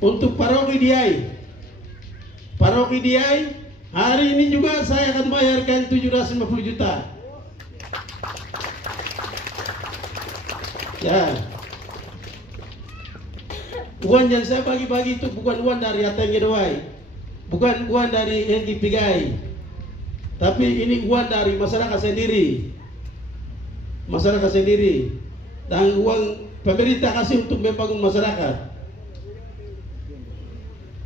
untuk paroki Diai hari ini juga saya akan bayarkan 750 juta. Ya, uang yang saya bagi-bagi itu bukan uang dari Ateng Gedowai, bukan uang dari Hengki Pigai, tapi ini uang dari masyarakat sendiri. Masyarakat sendiri. Dan uang pemerintah kasih untuk membangun masyarakat.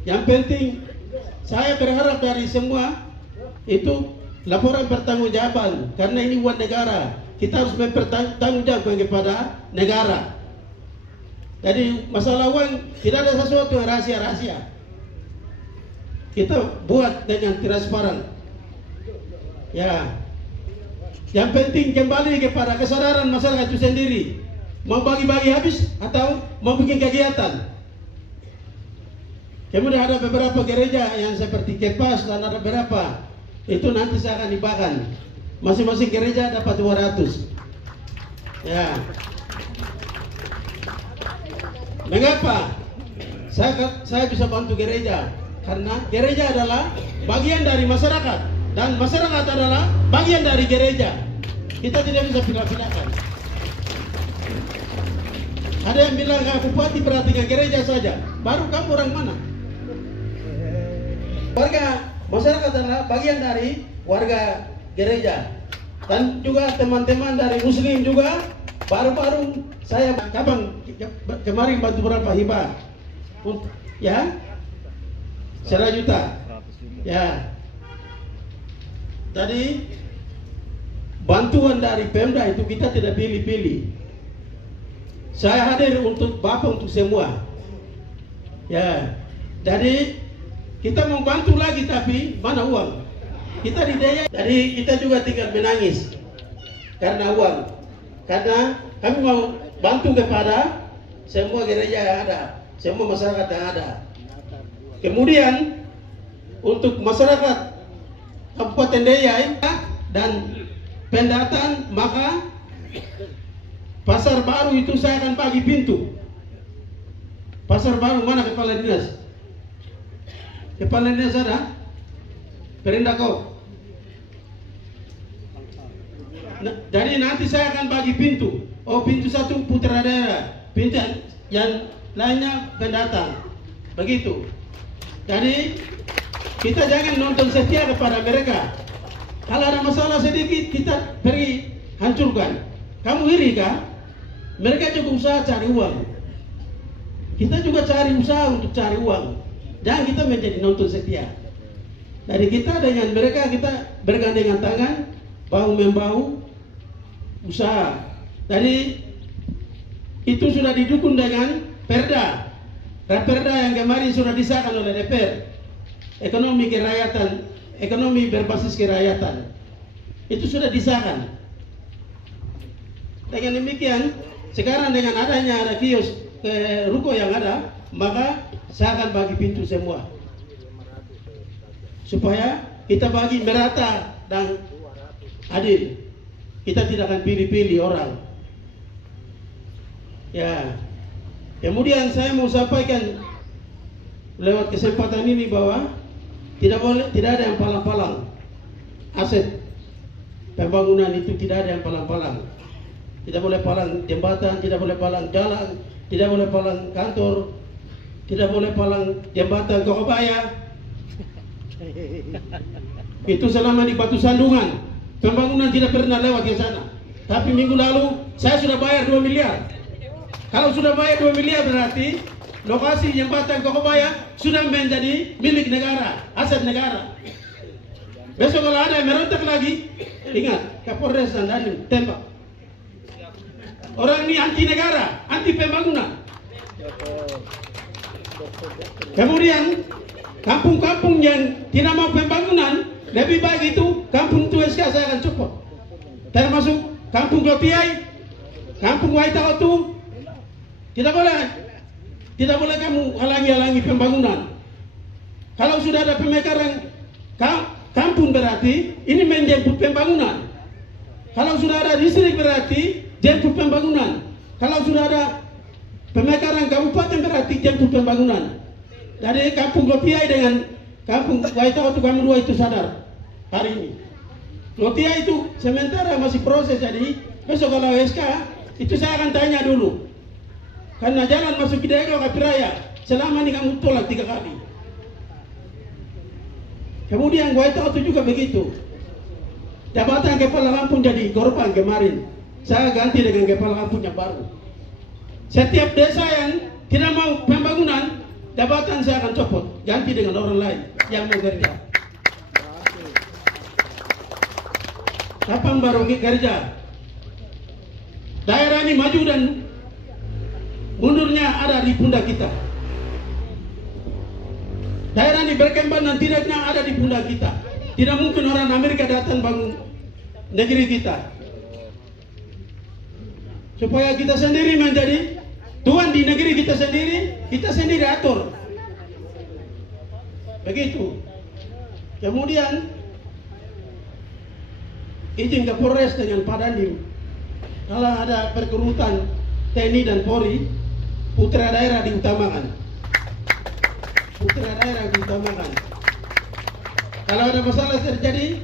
Yang penting saya berharap dari semua itu laporan pertanggungjawaban, karena ini uang negara. Kita harus mempertanggungjawabkan kepada negara. Jadi masalah uang tidak ada sesuatu yang rahasia-rahasia. Kita buat dengan transparan. Ya. Yang penting kembali kepada kesadaran masyarakat itu sendiri. Mau bagi-bagi habis atau mau bikin kegiatan. Kemudian ada beberapa gereja yang seperti Kepas dan ada beberapa itu nanti saya akan dibahkan. Masing-masing gereja dapat 200. Ya. Mengapa saya bisa bantu gereja? Karena gereja adalah bagian dari masyarakat. Dan masyarakat adalah bagian dari gereja. Kita tidak bisa pilih-pilihkan. Ada yang bilang bupati perhatikan gereja saja. Baru kamu orang mana? Warga masyarakat adalah bagian dari warga gereja. Dan juga teman-teman dari muslim juga. Baru-baru saya kemarin bantu berapa hibah? Ya? 100 juta. Ya. Jadi bantuan dari Pemda itu kita tidak pilih-pilih. Saya hadir untuk Bapak, untuk semua. Ya. Jadi kita mau bantu lagi tapi mana uang? Kita didaya. Jadi kita juga tinggal menangis karena uang. Karena kami mau bantu kepada semua gereja yang ada, semua masyarakat yang ada. Kemudian untuk masyarakat Kabupaten Deiyai dan pendataan, maka pasar baru itu saya akan bagi pintu. Pasar baru mana kepala dinas? Kepala dinas ada? Perindah kau. Jadi nanti saya akan bagi pintu. Oh, pintu satu putra daerah, pintu yang lainnya pendatang. Begitu. Jadi kita jangan nonton setia kepada mereka. Kalau ada masalah sedikit kita pergi hancurkan. Kamu iri kah? Mereka juga usaha cari uang. Kita juga cari usaha untuk cari uang. Jangan kita menjadi nonton setia. Dari kita dengan mereka kita bergandengan tangan, bahu membahu, usaha. Jadi itu sudah didukung dengan Perda. Raperda yang kemarin sudah disahkan oleh DPR. Ekonomi kerakyatan, ekonomi berbasis kerakyatan. Itu sudah disahkan. Dengan demikian, sekarang dengan adanya ada kios ruko yang ada, maka saya akan bagi pintu semua. Supaya kita bagi merata dan adil. Kita tidak akan pilih-pilih orang. Ya. Kemudian saya mau sampaikan lewat kesempatan ini bahwa tidak ada yang palang-palang. Aset pembangunan itu tidak ada yang palang-palang. Tidak boleh palang jembatan, tidak boleh palang jalan, tidak boleh palang kantor, tidak boleh palang jembatan Kokobaya. Itu selama di Batu Sandungan, pembangunan tidak pernah lewat ke sana. Tapi minggu lalu saya sudah bayar 2 miliar. Kalau sudah bayar 2 miliar berarti lokasi jembatan Kokobaya sudah menjadi milik negara, aset negara. Besok kalau ada yang merontak lagi, ingat Kapolres dan Dandim tembak. Orang ini anti negara, anti pembangunan. Kemudian kampung-kampung yang tidak mau pembangunan, lebih baik itu kampung TUSK saya akan copot. Termasuk kampung Lotiai, kampung Waitautu. Tidak boleh kamu halangi pembangunan. Kalau sudah ada pemekaran kampung berarti ini menjemput pembangunan. Kalau sudah ada distrik berarti jemput pembangunan. Kalau sudah ada pemekaran kabupaten berarti jemput pembangunan. Jadi kampung Lotiai dengan kampung Waitautu kami dua itu sadar hari ini. Lotiai itu sementara masih proses, jadi besok kalau SK itu saya akan tanya dulu. Karena jalan masuk ke daerah Kapiraya selama ini kamu tolak 3 kali. Kemudian Waitautu juga begitu. Jabatan kepala Lampung jadi korban kemarin. Saya ganti dengan kepala Lampung yang baru. Setiap desa yang tidak mau pembangunan, jabatan saya akan copot, ganti dengan orang lain yang mau kerja. Kapan baru kerja? Daerah ini maju dan mundurnya ada di pundak kita. Daerah ini berkembang dan tidaknya ada di pundak kita. Tidak mungkin orang Amerika datang bangun negeri kita. Supaya kita sendiri menjadi tuan di negeri kita sendiri atur. Begitu. Kemudian izin ke Polres dengan Pak Dandim. Kalau ada perkerutan TNI dan Polri, putra daerah diutamakan. Putra daerah diutamakan. Kalau ada masalah terjadi,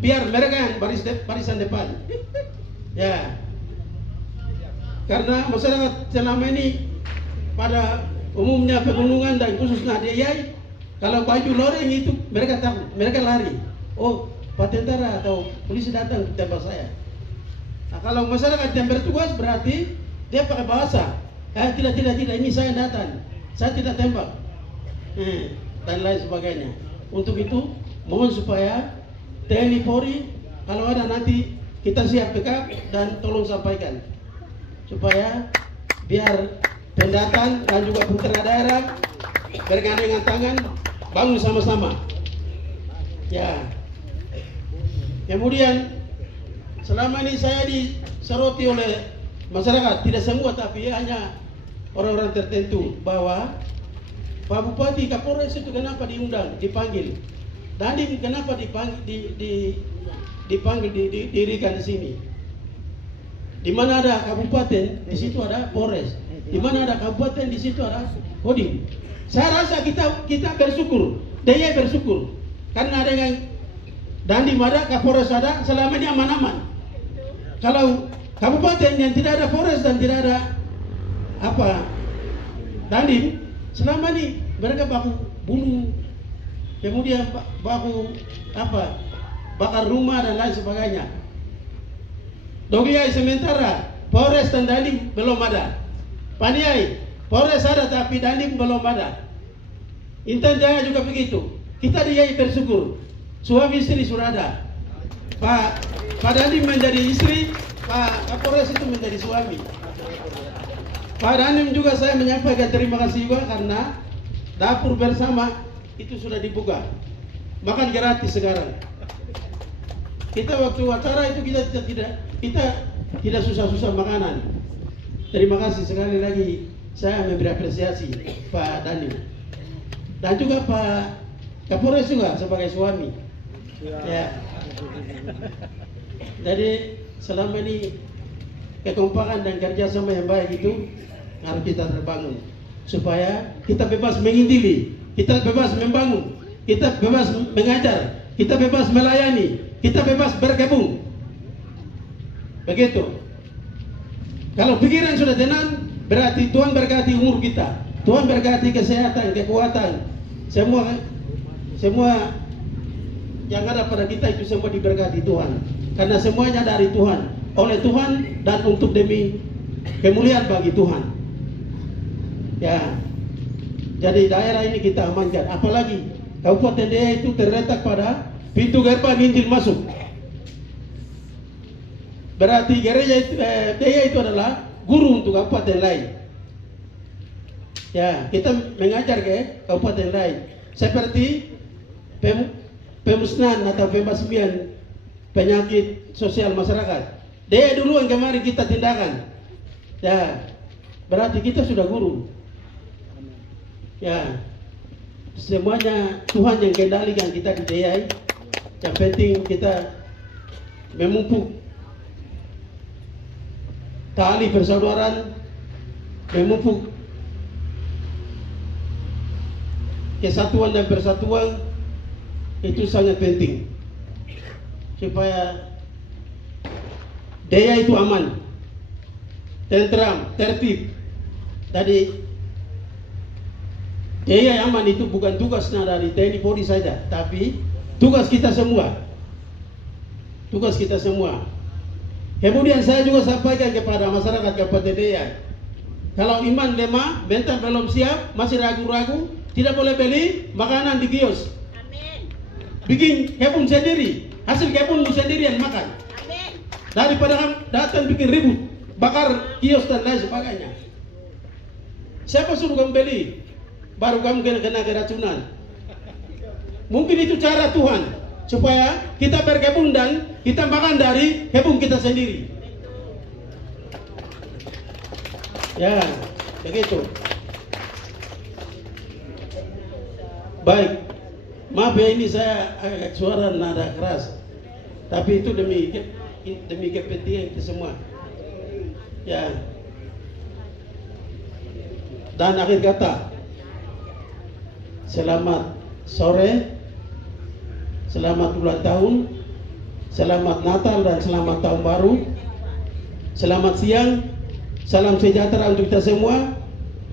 biar mereka yang barisan depan. Ya. Karena masyarakat selama ini pada umumnya pegunungan dan khususnya DIY, kalau baju loreng itu mereka takut, mereka lari. Oh, Pak tentara atau polisi datang ke tempat saya. Nah, kalau masyarakat yang bertugas berarti dia pakai bahasa. Tidak, ini saya datang, saya tidak tembak, dan lain sebagainya. Untuk itu, mohon supaya TNI Polri kalau ada nanti kita siap backup dan tolong sampaikan supaya biar pendatang dan juga putra daerah bergandengan tangan bangun sama-sama. Ya. Kemudian selama ini saya disoroti oleh masyarakat, tidak semua tapi hanya orang-orang tertentu, bahwa Pak Bupati Kapolres itu kenapa diundang, dipanggil, Dandim kenapa dipanggil didirikan di sini. Di mana ada kabupaten, di situ ada Polres. Di mana ada kabupaten, di situ ada Kodim. Saya rasa kita bersyukur, DIY bersyukur, karena dengan Dandim ada, Kapolres ada, selama ini aman-aman. Kalau kabupaten yang tidak ada Polres dan tidak ada Dandim, selama ini mereka baku bunuh, kemudian baku bakar rumah dan lain sebagainya. Dogiai sementara Polres dan Dandim belum ada. Paniai Polres ada tapi Dandim belum ada. Intan Jaya juga begitu. Kita DIY bersyukur, suami istri sudah ada. Pak Dandim menjadi istri, Pak Kapolres itu menjadi suami. Pak Dandim juga saya menyampaikan terima kasih juga karena dapur bersama itu sudah dibuka. Makan gratis sekarang. Kita waktu acara itu kita tidak susah-susah makanan. Terima kasih sekali lagi, saya memberi apresiasi Pak Dandim. Dan juga Pak Kapolres juga sebagai suami. Ya. Jadi selama ini kekompakan dan kerjasama yang baik itu harus kita terbangun supaya kita bebas mengintili, kita bebas membangun, kita bebas mengajar, kita bebas melayani, kita bebas bergabung. Begitu. Kalau pikiran sudah tenang, berarti Tuhan berkati umur kita, Tuhan berkati kesehatan, kekuatan, semua yang ada pada kita itu semua diberkati Tuhan. Karena semuanya dari Tuhan, oleh Tuhan dan untuk demi kemuliaan bagi Tuhan. Ya, jadi daerah ini kita amankan. Apalagi Kabupaten Deya itu terletak pada pintu gerbang Injil masuk. Berarti gereja itu, Deya itu adalah guru untuk kabupaten lain. Ya, kita mengajar ke kabupaten lain. Seperti pemusnahan atau pembasmian penyakit sosial masyarakat. Dia dulu yang kemarin kita tindakan. Ya, berarti kita sudah guru. Ya, semuanya Tuhan yang kendalikan kita di DIY. Yang penting kita memupuk tali persaudaraan, memupuk kesatuan dan persatuan, itu sangat penting supaya daya itu aman, tentram, tertib. Jadi daya yang aman itu bukan tugasnya dari TNI Polri saja, tapi tugas kita semua. Tugas kita semua. Kemudian saya juga sampaikan kepada masyarakat Kabupaten Deya, kalau iman lemah, mental belum siap, masih ragu-ragu, tidak boleh beli makanan di kios. Amin. Bikin kebun sendiri, hasil kebun sendiri yang makan. Amin. Daripada datang bikin ribut, bakar kios dan lain sebagainya. Siapa suruh kamu beli? Baru kamu kena keracunan. Mungkin itu cara Tuhan supaya kita berkebun dan kita makan dari kebun kita sendiri. Ya, begitu. Baik, maaf ya ini saya agak suara nada keras, tapi itu demi kepentingan kita semua. Ya. Dan akhir kata, selamat sore, selamat ulang tahun, selamat Natal dan selamat tahun baru. Selamat siang, salam sejahtera untuk kita semua.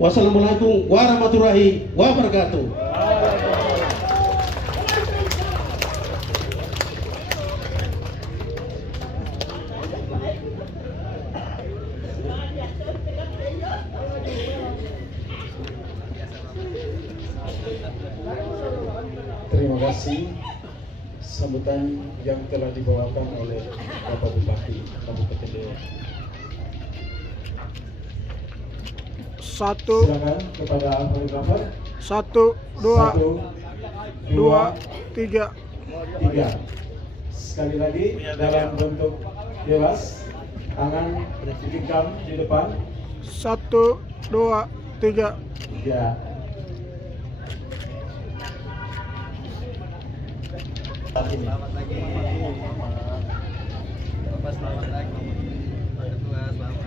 Wassalamualaikum warahmatullahi wabarakatuh. Terima kasih sambutan yang telah dibawakan oleh Bapak Bupati Kabupaten Dewa. Silakan kepada fotografer. 1, 2, 3. Tiga. Sekali lagi dalam bentuk bebas, tangan digenggam di depan. 1, 2, 3. Ya. Selamat pagi. Bapak selamat pagi. Pak Ketua selamat.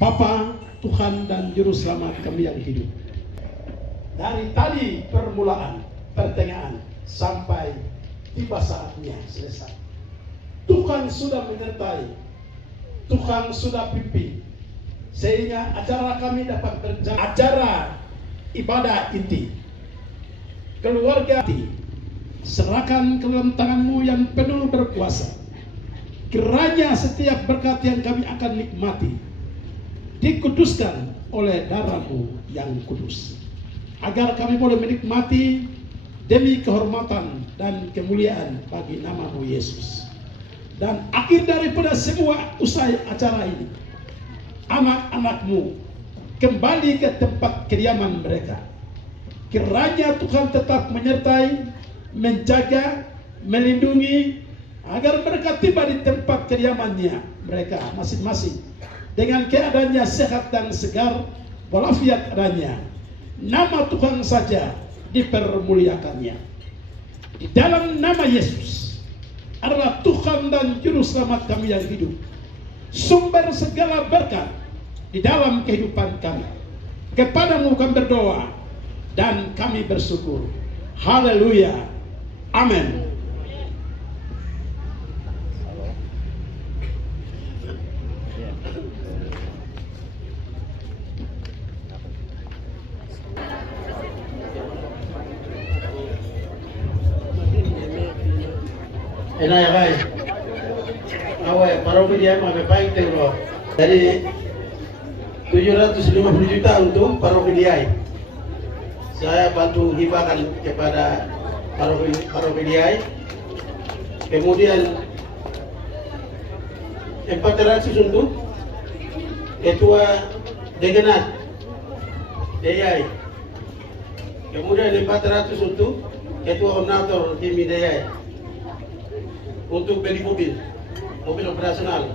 Bapa, Tuhan dan Juru Selamat kami yang hidup. Dari tadi permulaan, pertengahan, sampai tiba saatnya selesai. Tuhan sudah menyertai, Tuhan sudah pimpin, sehingga acara kami dapat berjalan. Acara ibadah inti, keluarga inti, serahkan ke dalam tangan-Mu yang penuh berkuasa. Kiranya setiap berkat yang kami akan nikmati dikuduskan oleh darah-Mu yang kudus, agar kami boleh menikmati demi kehormatan dan kemuliaan bagi nama-Mu Yesus. Dan akhir daripada semua usai acara ini, anak-anak-Mu kembali ke tempat kediaman mereka. Kiranya Tuhan tetap menyertai, menjaga, melindungi, agar mereka tiba di tempat kediamannya mereka masing-masing dengan keadaannya sehat dan segar, walafiat adanya. Nama Tuhan saja dipermuliakannya. Di dalam nama Yesus adalah Tuhan dan Juru Selamat kami yang hidup, sumber segala berkat di dalam kehidupan kami. Kepadamu kami berdoa dan kami bersyukur. Haleluya. Amin. Enak ya baik. Awal paroki dia mau baik terus. Dari 750 juta untuk paroki dia. Saya bantu hibahkan kepada paroki dia. Kemudian 400 untuk ketua Degenat DIY. Kemudian 400 untuk ketua koordinator tim DIY. Untuk beli mobil operasional.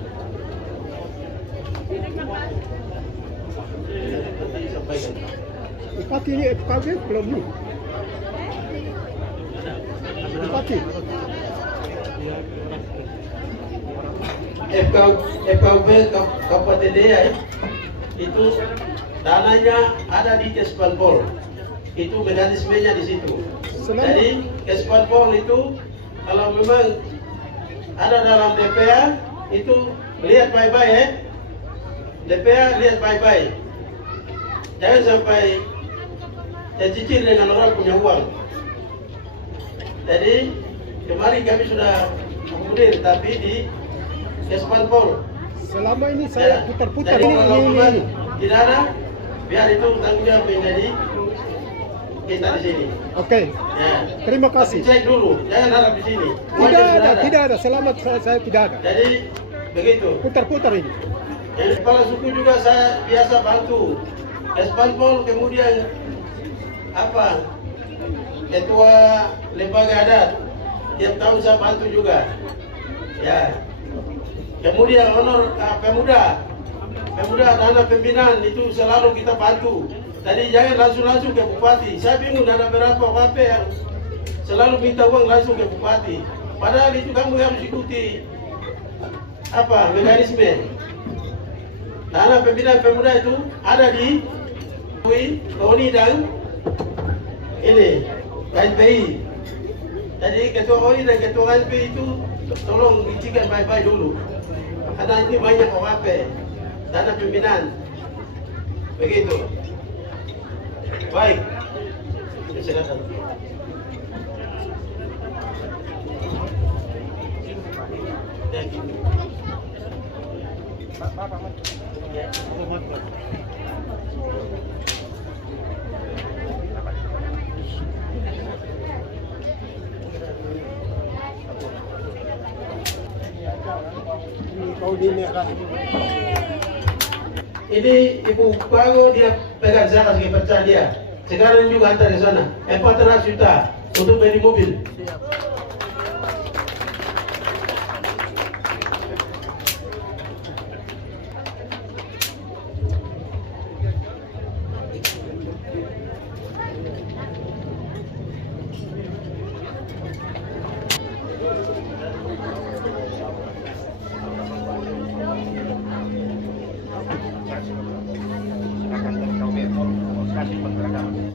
Bupati ini FKB belum nih. Bupati. FKB Kabupaten Dewa itu dananya ada di Kespanpol. Itu mekanismenya di situ. Jadi Kespanpol itu kalau memang ada dalam DPA itu lihat baik-baik ya. DPA lihat baik-baik. Jangan sampai tercicir dengan orang punya uang. Jadi kemarin kami sudah akomodir, tapi di Kespanpol. Selama ini saya putar-putar Jadi ini. kalau tidak ada, biar itu tanggung jawab menjadi kita di sini. Oke. Ya. Terima kasih. Tapi cek dulu, jangan harap di sini. Tidak ada. Selamat saya tidak ada. Jadi begitu. Putar-putar ini. Yang kepala suku juga saya biasa bantu. Kespanpol, kemudian ketua lembaga adat, tiap tahun saya bantu juga. Ya. Kemudian honor pemuda dana pembinaan itu selalu kita bantu. Tadi jangan langsung ke bupati. Saya bingung ada berapa WP yang selalu minta uang langsung ke bupati. Padahal itu kamu harus ikuti mekanisme. Dana pembinaan pemuda itu ada di Tony dan ini KNPI. Jadi ketua OI dan ketua KNPI itu tolong dicikkan baik-baik dulu. Karena ini banyak OAP, dana pimpinan. Begitu. Baik. Silakan. Thank you. Ini Ibu Pago dia pegang zakat sebagai percaya dia. Sekarang juga antar ke sana 400 juta untuk beli mobil.